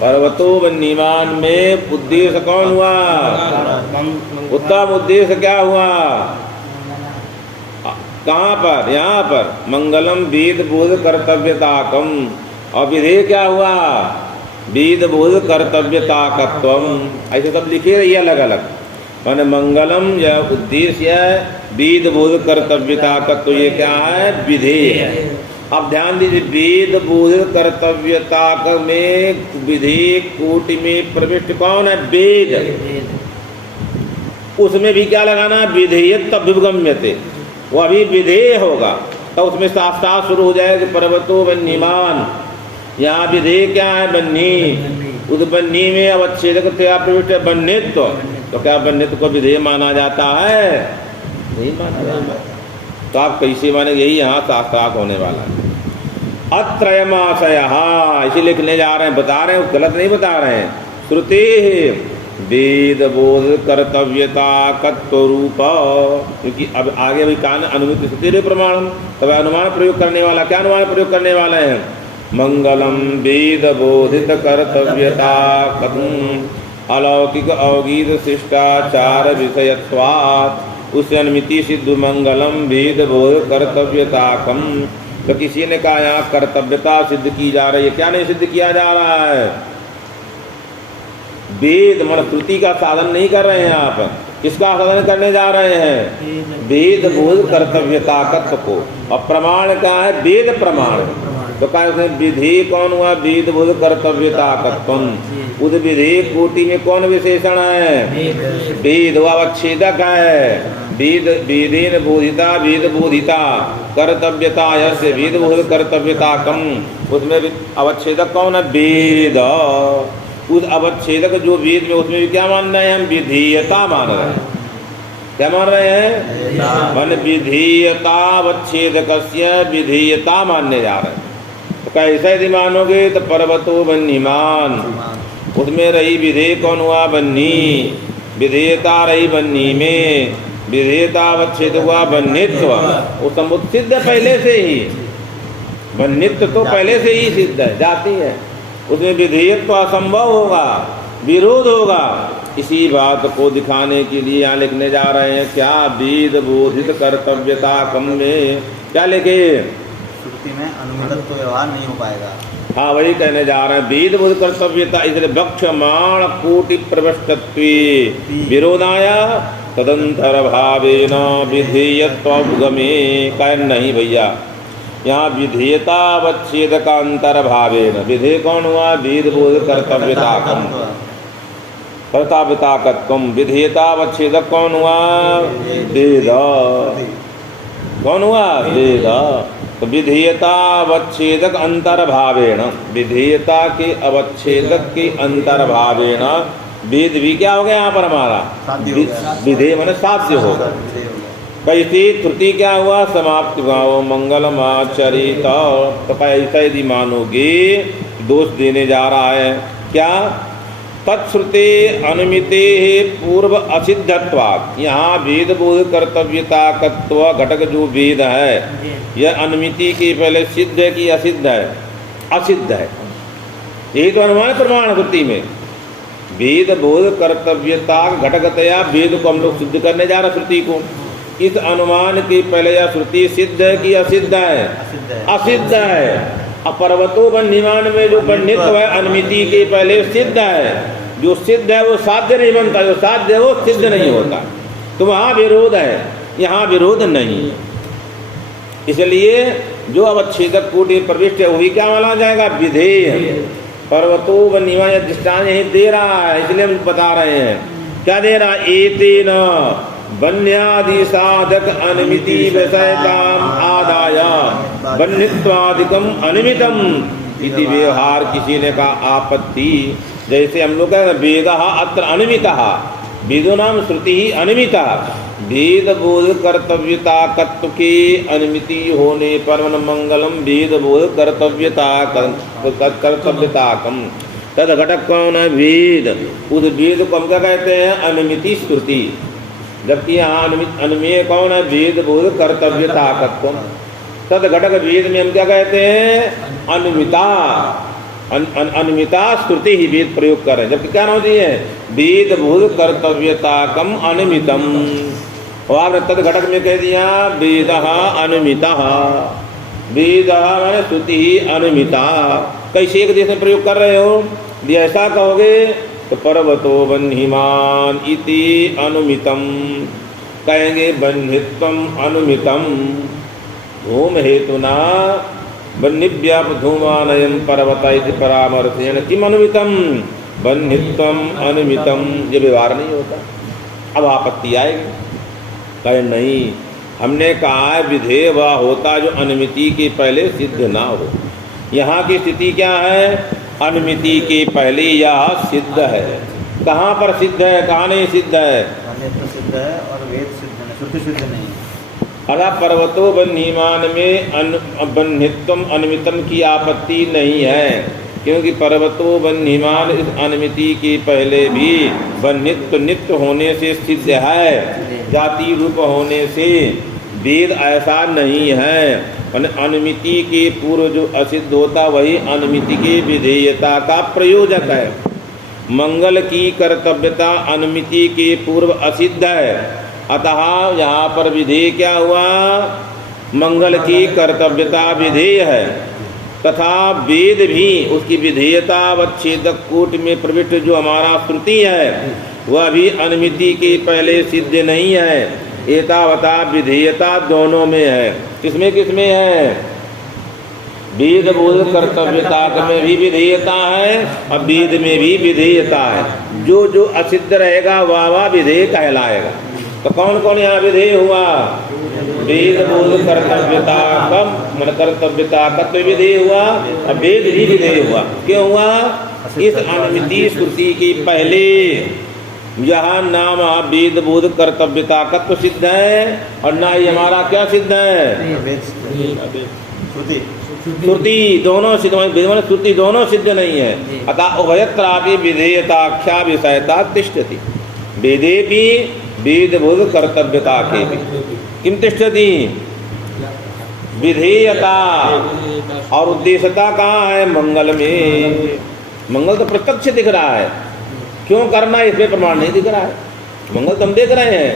पर्वतो वन्यमान में उद्देश्य कौन हुआ? उत्तम उद्देश्य क्या हुआ? कहाँ पर? यहाँ पर मंगलम वेद बोध कर्तव्यताकम। और विधेय क्या हुआ? वेद बोध कर्तव्यताकत्वम। ऐसे सब लिखे रहिए अलग अलग। माने मंगलम यह उद्देश्य है, वेद बोध कर्तव्यताकत्व ये क्या है? विधेय है। अब ध्यान दीजिए वेद बोध कर्तव्यताक में विधेय कोटि में प्रविष्ट कौन है? वेद। उसमें भी क्या लगाना? विधेयत्व विगम्यते। वो अभी विधेय होगा तो उसमें शास्त्रार्थ शुरू हो जाएगा पर्वतो वन्यमान। यहाँ विधेय क्या है? बन्नी। उस बन्नी में अवच्छेदक क्या प्रविष्ट है? बन्नित्व। तो क्या बन्नित्व को विधेय माना जाता है? नहीं माना जाता। तो आप कैसे मानेंगे? यही यहाँ शास्त्रार्थ होने वाला है। अत्रयमाशय इसे लिखने जा रहे हैं, बता रहे हैं, गलत नहीं बता रहे हैं। श्रुते वेद बोध कर्तव्यताकत्व रूप। क्योंकि अब आगे भी कान अनुमिति श्रुति प्रमाणम, तब अनुमान प्रयोग करने वाला क्या अनुमान प्रयोग करने वाले हैं? मंगलम वेद बोधित कर्तव्यताकत्वम अलौकिक अवगीत शिष्टाचार विषयत्वात्। उस अनुमिति सिद्ध मंगलम वेद बोध कर्तव्यताकम। तो किसी ने कहा यहाँ कर्तव्यता सिद्ध की जा रही है, क्या नहीं सिद्ध किया जा रहा है? वेद मन श्रुति का साधन नहीं कर रहे हैं आप। किसका साधन करने जा रहे हैं? वेद बोध कर्तव्यताकत्व को। और प्रमाण क्या है? वेद प्रमाण। तो कहा विधेय कौन हुआ? वेद बोध कर्तव्यताकत्वम। उस विधेय कोटि में कौन विशेषण है? वेद। अवच्छेदक है। वेद वेदेन बोधिता वेद बोधिता कर्तव्यता यस्य वेद बोध कर्तव्यताकम। उसमें अवच्छेदक कौन है? वेद। उस अवच्छेदक जो वेद में उसमें भी क्या मान रहे हैं? हम विधेयता मान रहे हैं। क्या मान रहे हैं? मान विधेयता अवच्छेदकस्य विधेयता मानने जा रहे हैं। तो कैसे यदि मानोगे? तो पर्वतो वन्यमान। उसमें रही विधेय कौन हुआ? बन्नी। विधेयता रही बन्नी में। विधेयता अवच्छेद हुआ बन्नित्व। वो समुद्र सिद्ध है पहले से ही। बन्नित्व तो पहले से ही सिद्ध है, जाती है। उसमें विधेयत्व असंभव होगा, विरोध होगा। इसी बात को दिखाने के लिए यहाँ लिखने जा रहे हैं क्या? वेद बोधित कर्तव्यताकम में क्या लिखे? श्रुति में अनुमितत्व व्यवहार नहीं हो पाएगा। हाँ वही कहने जा रहे हैं। वेद बोध कर्तव्यता इसलिए बक्षमाण कोटि प्रविष्टत्व विरोधाया तदंतर भावेन विधेयत्वगमे। कह नहीं भैया, यहाँ विधेयता अवच्छेद का अंतर भावेन। विधेय कौन हुआ? वेद बोध कर्तव्यताकम कर्तव्यताकत्वम। विधेयता अवच्छेदक कौन हुआ? वेद। कौन हुआ? वेद। तो विधेयता अवच्छेदक अंतर्भावेण, विधेयता के अवच्छेदक के अंतर्भावेण वेद भी क्या हो गया यहाँ पर हमारा साध्य हो गया। विधेय माने साध्य होगा। विधेय हो गया। कैसी त्रुटि क्या हुआ, समाप्त भाव मंगलमाचरित, तो ऐसा यदि मानोगे दोष देने जा रहा है क्या, तत्श्रुते अनुमिते पूर्व असिद्धत्वात्, यहाँ वेद बोध कर्तव्यता तत्व घटक जो वेद है यह अनुमिति के पहले सिद्ध है कि असिद्ध है, असिद्ध है। यही तो अनुमान प्रमाण श्रुति में वेद बोध कर्तव्यता घटकतया वेद को हम लोग सिद्ध करने जा रहे श्रुति को। इस अनुमान के पहले यह श्रुति सिद्ध है कि असिद्ध है, असिद्ध है। अपर्वतो बन्हीमान में जो बन्हित्व है अनुमिति के पहले सिद्ध है, जो सिद्ध है वो साध्य नहीं बनता, जो साध्य है वो सिद्ध नहीं होता। तो वहाँ विरोध है, यहाँ विरोध नहीं। इसलिए जो अवच्छेदक कोटि प्रविष्ट है वही क्या माना जाएगा, विधेय। पर्वतो बन्हीमान दृष्टांत यही दे रहा है, इसलिए हम बता रहे हैं। क्या दे रहा, एतेन बन्यादि साधक अनुमिति विषयताम आदाय बन्हित्वादिकम अनुमितम इति व्यवहार। किसी ने कहा आपत्ति, जैसे हम लोग कहते हैं वेदः अत्र अनुमितः, वेदो नाम श्रुति ही अनुमिता, वेद बोध कर्तव्यता तत्व के अनुमिति होने पर मंगलम वेद बोध कर्तव्यता कर्तव्यताकम तद घटक कौन है, वेद। उस वेद को हम क्या कहते हैं, अनुमिति श्रुति। जबकि यहाँ अनुमेय कौन है, वेद बोध कर्तव्यता तत्व। तद घटक वेद में हम क्या कहते हैं, अनुमिता। अनुमिता श्रुति ही वेद प्रयोग कर रहे हैं। जबकि क्या होती है, वेद बोध कर्तव्यताकम अनुमितम। और आपने तद घटक में कह दिया वेदः अनुमितः, वेदः माने श्रुति ही अनुमिता। कैसे एक देश में प्रयोग कर रहे हो, यदि ऐसा कहोगे तो पर्वतो बन्हीमान इति अनुमितम, कहेंगे बन्हित्वम अनुमितम, धूम हेतुना बन्निव्याप धूमानयम पर्वत इति परामर्शेन किम अनुमितम, बन्हित्वम अनुमितम। ये व्यवहार नहीं होता। अब आपत्ति आएगी, कहे नहीं, हमने कहा है विधेय वह होता जो अनुमिति के पहले सिद्ध ना हो। यहाँ की स्थिति क्या है, अनुमिति के पहले यह सिद्ध है। कहाँ पर सिद्ध है, कहाँ नहीं सिद्ध है, अन्यत्र सिद्ध है और वेद सिद्ध नहीं, श्रुति सिद्ध नहीं है। अतः पर्वतो बन्हीमान में बन्हित्वम अनुमितम की आपत्ति नहीं है, क्योंकि पर्वतो बन्हीमान इस अनुमिति के पहले भी बन्हित्व नित्य होने से सिद्ध है, जाति रूप होने से वेद ऐसा नहीं है। अनुमिति के पूर्व जो असिद्ध होता वही अनुमिति के विधेयता का प्रयोजक है। मंगल की कर्तव्यता अनुमिति के पूर्व असिद्ध है, अतः यहाँ पर विधेय क्या हुआ, मंगल की कर्तव्यता विधेय है। तथा वेद भी उसकी विधेयता अवच्छेदक कोटि में प्रविष्ट जो हमारा श्रुति है वह भी अनुमिति के पहले सिद्ध नहीं है। एतावता विधेयता दोनों में है। किसमें किसमें है, वेद बोध कर्तव्यता में भी विधेयता है और वेद में भी विधेयता है। जो जो असिद्ध रहेगा वह विधेय कहलाएगा। तो कौन कौन यहाँ विधेय हुआ, वेद बोध कर्तव्यता कम मन कर्तव्यता तत्व विधेय हुआ और वेद भी विधेय हुआ। क्यों हुआ, इस अनुमिति श्रुति की पहले यहाँ नाम वेद बोध कर्तव्यता तत्व सिद्ध है और ना ही हमारा क्या सिद्ध है, श्रुति श्रुति दोनों सिद्ध, श्रुति दोनों सिद्ध नहीं है। अतः उभयत्रापि विधेयताख्या विषयता तिष्ठति, वेदे भी वेद बोध कर्तव्यता के भी किम तिष्ठति, विधेयता। और उद्देश्यता कहाँ है, मंगल में। मंगल तो प्रत्यक्ष दिख रहा है, क्यों करना है इसमें प्रमाण नहीं दिख रहा है। मंगल तो हम देख रहे हैं,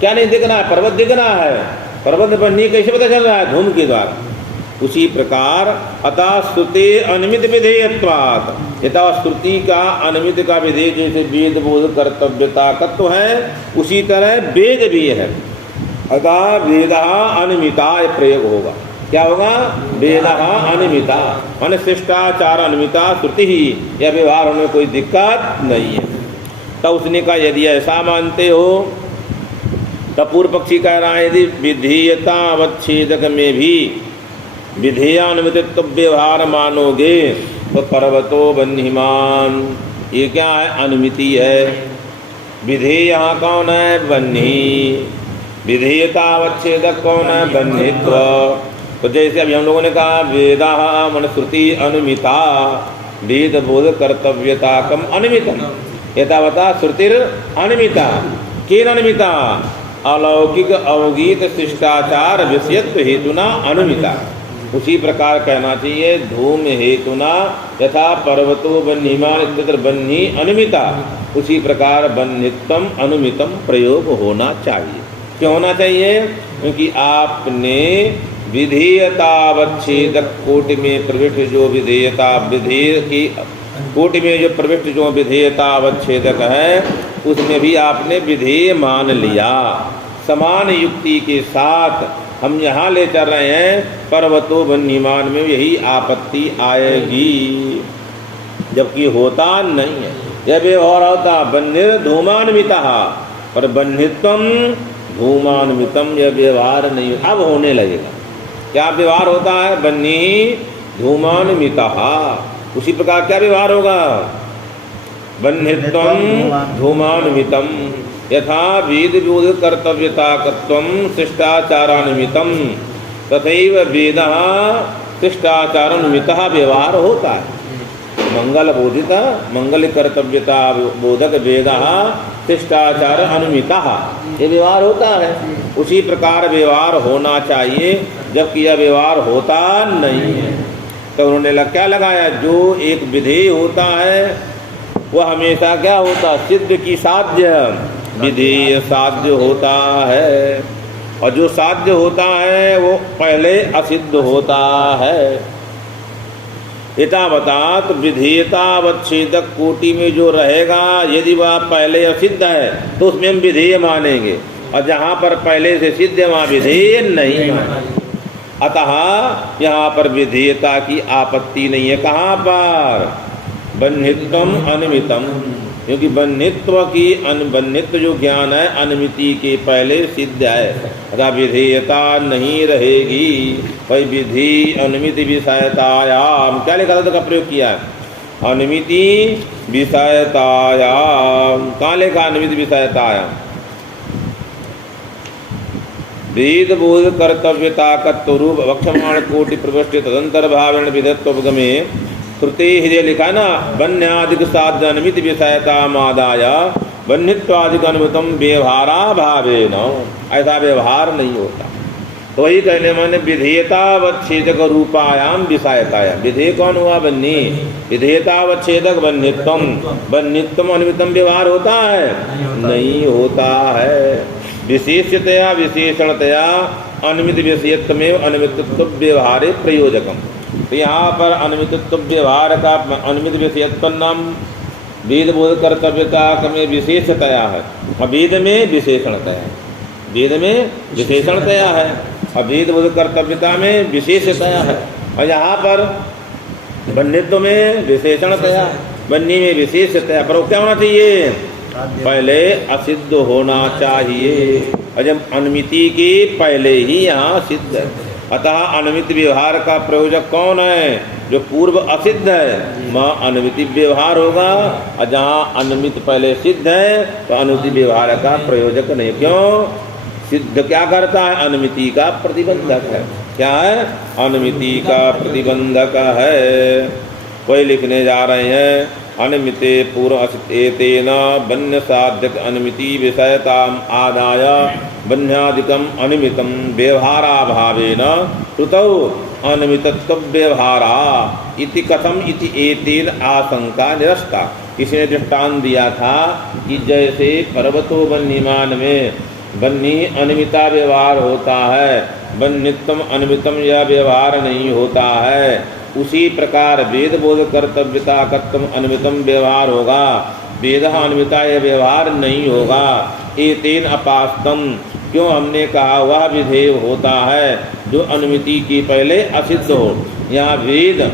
क्या नहीं दिख रहा है, पर्वत दिख रहा है। पर्वत पर नहीं कैसे पता चल रहा है, धूम के द्वारा। उसी प्रकार अतः श्रुते अनुमित विधेयत्वात्, यथा श्रुति का अनुमित का विधेय जैसे वेद बोध कर्तव्यता तत्व है उसी तरह वेद भी है। अतः वेदा अनुमिता प्रयोग होगा। क्या होगा, वेदा अनुमिता मान शिष्टाचार अनुमिता श्रुति ही, यह व्यवहार होने कोई दिक्कत नहीं है। तब उसने कहा यदि ऐसा मानते हो तब पूर्व पक्षी कह रहा है यदि विधेयता अवच्छेदक में भी विधेयान्वितित्व व्यवहार मानोगे तो पर्वतो बन्हीमान, ये क्या है? अनुमिति है। विधेय यहाँ कौन है? बन्ही। विधेयतावच्छेदक कौन है? बन्हित्व। तो जैसे अभी हम लोगों ने कहा वेदा मन श्रुति अनुमिता, वेद बोध कर्तव्यता कम अनुमितम, यथावता श्रुतिर अनुमिता। केन अनुमिता? अलौकिक अवगीत शिष्टाचार विषयत्व हेतुना अनुमिता। उसी प्रकार कहना चाहिए धूम हेतुना यथा पर्वतो बन्हीमान इत्यत्र बन्ही अनुमिता, उसी प्रकार बन्हित्वम अनुमितम प्रयोग होना चाहिए। क्यों होना चाहिए? क्योंकि आपने विधेयतावच्छेदक कोटि में प्रविष्ट जो विधेयता, विधेय की कोटि में जो प्रविष्ट जो विधेयतावच्छेदक है उसमें भी आपने विधेय मान लिया। समान युक्ति के साथ हम यहाँ ले चल रहे हैं पर्वतो बन्हीमान में यही आपत्ति आएगी, जबकि होता नहीं है। यह व्यवहार होता बन्हिर धूमान्विता, पर बन्हित्वम धूमान्वितम, यह व्यवहार नहीं। अब होने लगेगा। क्या व्यवहार होता है? बन्ही धूमान्विता। उसी प्रकार क्या व्यवहार होगा? बन्हित्वम धूमान्वितम यथा वेद बोध कर्तव्यताकत्वम शिष्टाचारान्वितम तथैव वेदः शिष्टाचारान्वितः व्यवहार होता है। मंगल बोधिता मंगल कर्तव्यता बोधक वेदः शिष्टाचार अनुमितः, ये व्यवहार होता है। उसी प्रकार व्यवहार होना चाहिए, जबकि यह व्यवहार होता नहीं है। तो उन्होंने क्या लगाया? जो एक विधेय होता है वह हमेशा क्या होता? सिद्ध की साध्य, विधेय साध्य होता है, और जो साध्य होता है वो पहले असिद्ध होता है। एतावतात विधेयतावच्छेदक कोटि में जो रहेगा, यदि वह पहले असिद्ध है तो उसमें हम विधेय मानेंगे, और जहाँ पर पहले से सिद्ध है वहाँ विधेय नहीं मानेंगे। अतः यहाँ पर विधेयता की आपत्ति नहीं है। कहाँ पर? बन्हित्वम अनुमितम, क्योंकि बन्हित्व की बन्हित्व जो ज्ञान है अनुमिति के पहले सिद्ध है, अतः विधेयता नहीं रहेगी। भाई विधि अनुमिति विषयतायाम, क्या लिखा था? का प्रयोग किया है अनुमिति विषयतायाम। कहाँ लिखा अनुमिति विषयतायाम? वेद बोध कर्तव्यता कत्वरूप वक्षमाण कोटि प्रविष्ट तदंतर भावेण विधत्वगमे श्रुते हृदय लिखा ना, बन्यादिक साध्य अनुमिति विषयता मादाय बन्हित्वादिक अनुमितम व्यवहारा भावेन, ऐसा व्यवहार नहीं होता। तो वही कहने मैंने विधेयतावच्छेदक रूपायाम विषयतायाम। विधेय कौन हुआ? बन्ही। विधेयतावच्छेदक बन्हित्वम, बन्हित्वम अनुमितम व्यवहार होता है? नहीं होता है। विशेषतया विशेषणतया अनुमित विषयत्व में अनुमितत्व व्यवहारे प्रयोजकम। तो यहाँ पर अनुमितत्व व्यवहार का अनुमित विषयत्व नाम वेद बोध कर्तव्यता में विशेषतया है, वेद में विशेषणतया है। वेद में विशेषणतया है और वेद बोध कर्तव्यता में विशेषतया है। और यहाँ पर बन्हित्व में विशेषणतया, बन्ही में विशेषतया। पर क्या होना चाहिए? पहले असिद्ध होना चाहिए, और जब अनुमिति के पहले ही यहाँ सिद्ध है। अतः अनुमित व्यवहार का प्रयोजक कौन है? जो पूर्व असिद्ध है, वहाँ अनुमिति व्यवहार होगा, और जहाँ अनुमित पहले सिद्ध है तो अनुमिति व्यवहार का प्रयोजक नहीं। क्यों? सिद्ध क्या करता है? अनुमिति का प्रतिबंधक है। क्या है? अनुमिति का प्रतिबंधक है। वही लिखने जा रहे हैं अनुमिते पूर्व एतेन बन्य साध्यक अनुमिति विषयताम आदाय बन्यादिकम अनुमितम व्यवहाराभावेन श्रुतौ अनुमितत्व व्यवहारा इति कथम इति एतेन आशंका निरस्ता। इसने दृष्टांत दिया था कि जैसे पर्वतो बन्हीमान में बन्ही अनुमिता व्यवहार होता है, बन्हित्वम अनुमितम यह व्यवहार नहीं होता है, उसी प्रकार वेद बोध कर्तव्यता कत्वम अनुमितम व्यवहार होगा, वेद अनुमिता यह व्यवहार नहीं होगा। एतेन अपास्तम, क्यों हमने कहा वह विधेय होता है जो अनुमिति की पहले असिद्ध हो। यहाँ वेद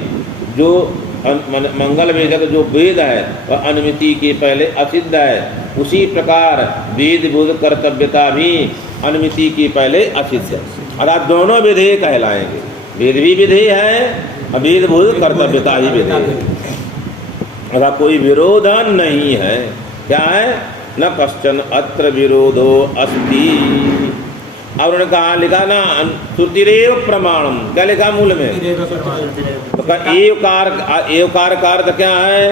जो मंगल वेदक जो वेद है वह अनुमिति के पहले असिद्ध है, उसी प्रकार वेद बोध कर्तव्यता भी अनुमिति के पहले असिद्ध है। अर्थात दोनों विधेय कहलाएंगे। वेद भी विधेय है, वेद बोध कर्तव्यता ही विधेय है, अतः कोई विरोध नहीं है। क्या है? न कश्चन अत्र विरोधो अस्ति। और उन्होंने कहा लिखा ना श्रुतिरेव प्रमाणम, क्या लिखा मूल में? तो एवकार का अर्थ क्या है?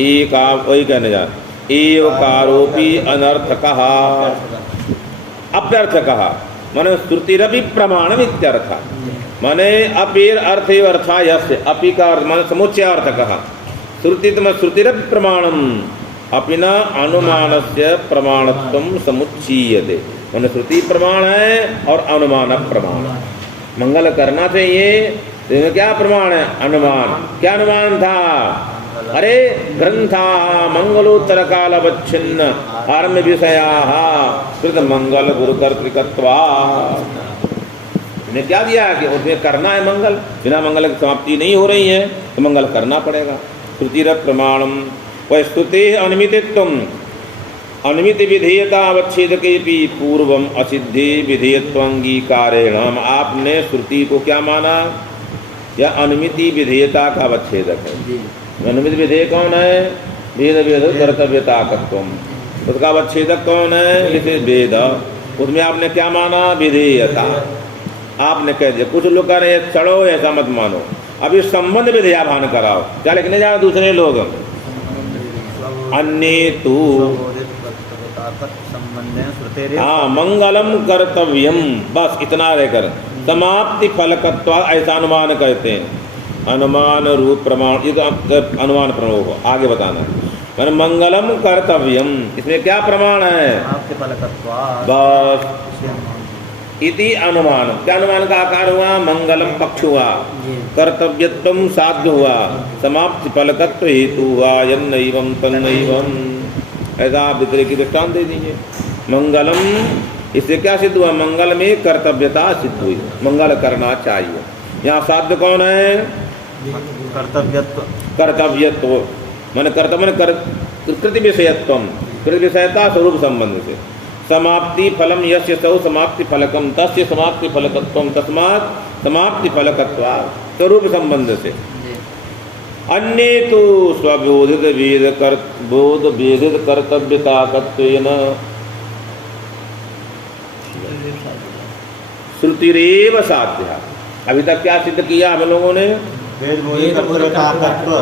एका वही कहने जा, एवकारोपि अनर्थकः अप्यर्थकः, माने श्रुतिरपि प्रमाणम इत्यर्थ, माने अपिर अर्थ एव अर्था यस्य, अपि का अर्थ माने समुच्चयार्थकः, श्रुतिरपि प्रमाणम अपिना अनुमानस्य प्रमाणत्वं समुच्चीयते, माने श्रुति प्रमाण है और अनुमान प्रमाण। मंगल करना चाहिए, तो क्या प्रमाण है? अनुमान। क्या अनुमान था? अरे ग्रंथा मंगलोत्तर कालवच्छिन्न आरम्भ विषयाः कृत मंगल गुरुकर्तृकत्वा, ने क्या दिया कि उसमें करना है मंगल, बिना मंगल की समाप्ति नहीं हो रही है तो मंगल करना पड़ेगा। श्रुतिरपि प्रमाणम वह स्तुते अनुमितित्वम, अनुमिति विधेयता अवच्छेद के भी पूर्वम असिद्धि विधेयत्वांगीकारेण। आपने श्रुति को क्या माना? या अनुमिति विधेयता का अवच्छेदक है। अनुमिति विधेय कौन है? वेद वेद कर्तव्यता तत्वम, उसका अवच्छेदक कौन है? जैसे वेद, उसमें आपने क्या माना? विधेयता। आपने कह दिया, कुछ लोग कह रहे चढ़ो ऐसा मत मानो, अभी संबंध विधेया भान कराओ, क्या लिखने जाओ दूसरे लोग? अन्य तू हाँ मंगलम कर्तव्यम, बस इतना रहकर समाप्ति फलकत्व ऐसा अनुमान कहते हैं। अनुमान रूप प्रमाण, ये तो अनुमान प्रमाण हो, आगे बताना। मैंने मंगलम कर्तव्यम, इसमें क्या प्रमाण है? बस इति अनुमान। क्या अनुमान का आकार हुआ? मंगलम पक्ष हुआ, कर्तव्यत्वम साध्य हुआ, समाप्ति फलकत्व हेतु हुआ, यन्नैवं तन्नैवं। ऐसा आप व्यतिरेकी दृष्टांत दे दीजिए। मंगलम, इससे क्या सिद्ध हुआ? मंगल में कर्तव्यता सिद्ध हुई, मंगल करना चाहिए। यहाँ साध्य कौन है? कर्तव्यत्व। कर्तव्यत्व माने कर्तव्य कृति विषयत्वम, कृति विषयता स्वरूप संबंध से। समाप्ति फलम यस्य सौ समाप्ति फलकम तस्य समाप्ति फलकत्वम तस्मात् समाप्ति फलकत्वा, स्वरूप संबंध से। अन्य तो स्वबोधित बोध वेदित कर्तव्यता तत्वेन श्रुतिरेव साध्या। अभी तक क्या सिद्ध किया हम लोगों ने? वेद बोधित कर्तव्यता तत्व।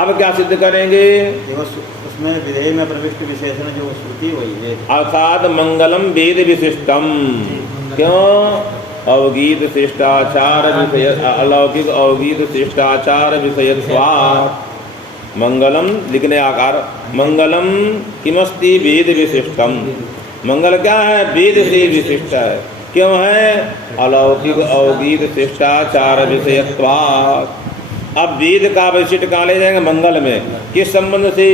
अब क्या सिद्ध करेंगे? उसमें विधेय में प्रविष्ट विशेषण जो श्रुति वही है, अर्थात मंगलम वेद विशिष्टम। क्यों? अवगीत शिष्टाचार विषय, अलौकिक अवगीत शिष्टाचार विषयत्वात्। मंगलम लिखने आकार, मंगलम किमस्ति वेद विशिष्टम। मंगल क्या है? वेद से विशिष्ट है। क्यों है? अलौकिक अवगीत शिष्टाचार विषयत्वात्। अब वेद का विशिष्ट कहाँ ले जाएंगे? मंगल में। किस संबंध से?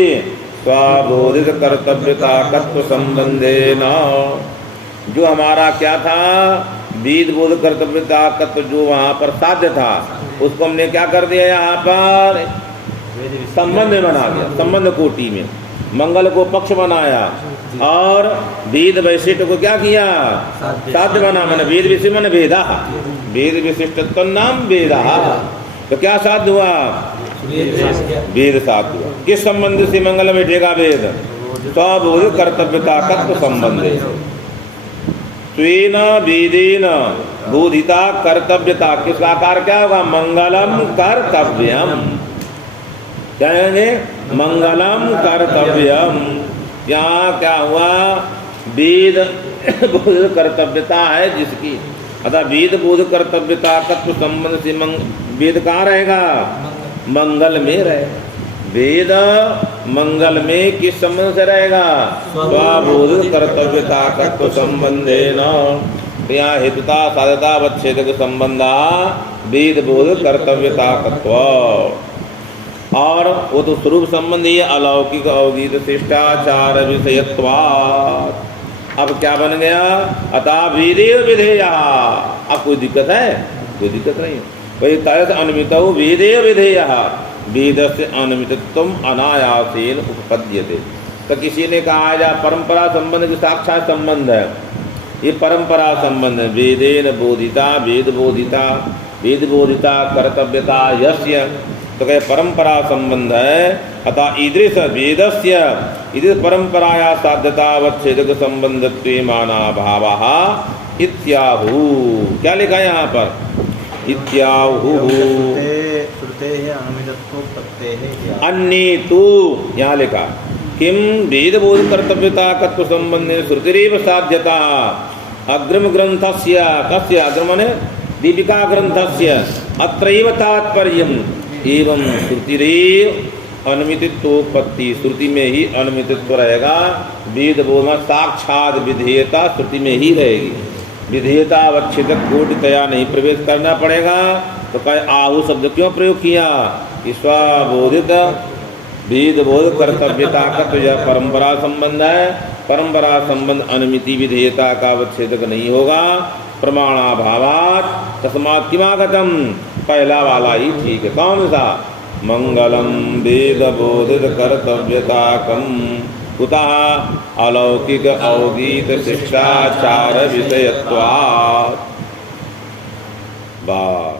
स्वाबोधित कर्तव्यता तत्व संबंधे न। जो हमारा क्या था? वेद बोध कर्तव्यता तत्व जो वहाँ पर साध्य था, उसको हमने क्या कर दिया? यहाँ पर संबंध बना दिया, संबंध कोटि में मंगल को पक्ष बनाया और वेद वैशिष्ट को क्या किया? साध्य बना। मैंने वेद विशिष्ट मैंने वेदा, वेद विशिष्ट नाम वेदा। तो क्या साध्य हुआ? वेद साध्य हुआ। किस संबंध से मंगल बैठेगा? वेद स्वबोध कर्तव्यता तत्व संबंध। स्वेन वेदेन बोधिता कर्तव्यता, किसका आकार क्या होगा? मंगलम कर्तव्यम। क्या कहेंगे? मंगलम कर्तव्यम। यहाँ क्या हुआ? वेद बोध कर्तव्यता है जिसकी, अतः वेद बोध कर्तव्यता तत्व संबंध से वेद कहाँ रहेगा? मंगल में रहेगा। वेद मंगल में किस संबंध से रहेगा? स्वबोध कर्तव्यता तत्व संबंधे न। यहाँ हेतुता साध्यता अवच्छेदक संबंधा वेद बोध कर्तव्यता तत्व। और वो तो स्वरूप संबंधी है, अलौकिक अवगीत शिष्टाचार विषयत्वात्। अब क्या बन गया? अतः वेदेव विधेया। अब कोई दिक्कत है? कोई दिक्कत नहीं। वही तरह अनुमित वेदेव विधेया, वेद से अनुमितत्वम अनायासेन उपपद्यते। तो किसी ने कहा जा परंपरा संबंध के साक्षात संबंध है, ये परंपरा संबंध है। वेदेन बोधिता, वेद बोधिता, वेद बोधिता कर्तव्यता यस्य, तो कहे परंपरा संबंध है। अतः ईदृश वेदस्य ईदृश परंपराया साध्यतावच्छेदक संबंधत्वे माना भावः इत्याहु। क्या लिखा है यहाँ पर? इत्याहु। अन्य तु यहाँ लिखा किम वेद बोध कर्तव्यता तत्व संबंधे श्रुतिरेव साध्यता अग्रिम ग्रंथस्य कस्य अग्रिम माने दीपिका ग्रंथस्य अत्रैव तात्पर्यम् एवं श्रुतिरेव अनुमितित्वोत्पत्ति, श्रुति में ही अनुमितित्व रहेगा। वेद बोध में साक्षात विधेयता श्रुति में ही रहेगी। विधेयता अवच्छेदक कोटितया नहीं प्रवेश करना पड़ेगा। तो कहे आहु शब्द क्यों प्रयोग किया? स्वबोधित वेद बोध कर्तव्यता का तो यह परंपरा संबंध है। परंपरा संबंध अनुमिति विधेयता का अवच्छेदक नहीं होगा। प्रमाणाभावात् तस्मात् किमागतम, पहला वाला ही ठीक है। कौन सा? मंगलम वेद बोधित कर्तव्यताकम कुतः अलौकिक अवगीत शिष्टाचार विषयत्वात्। वाह।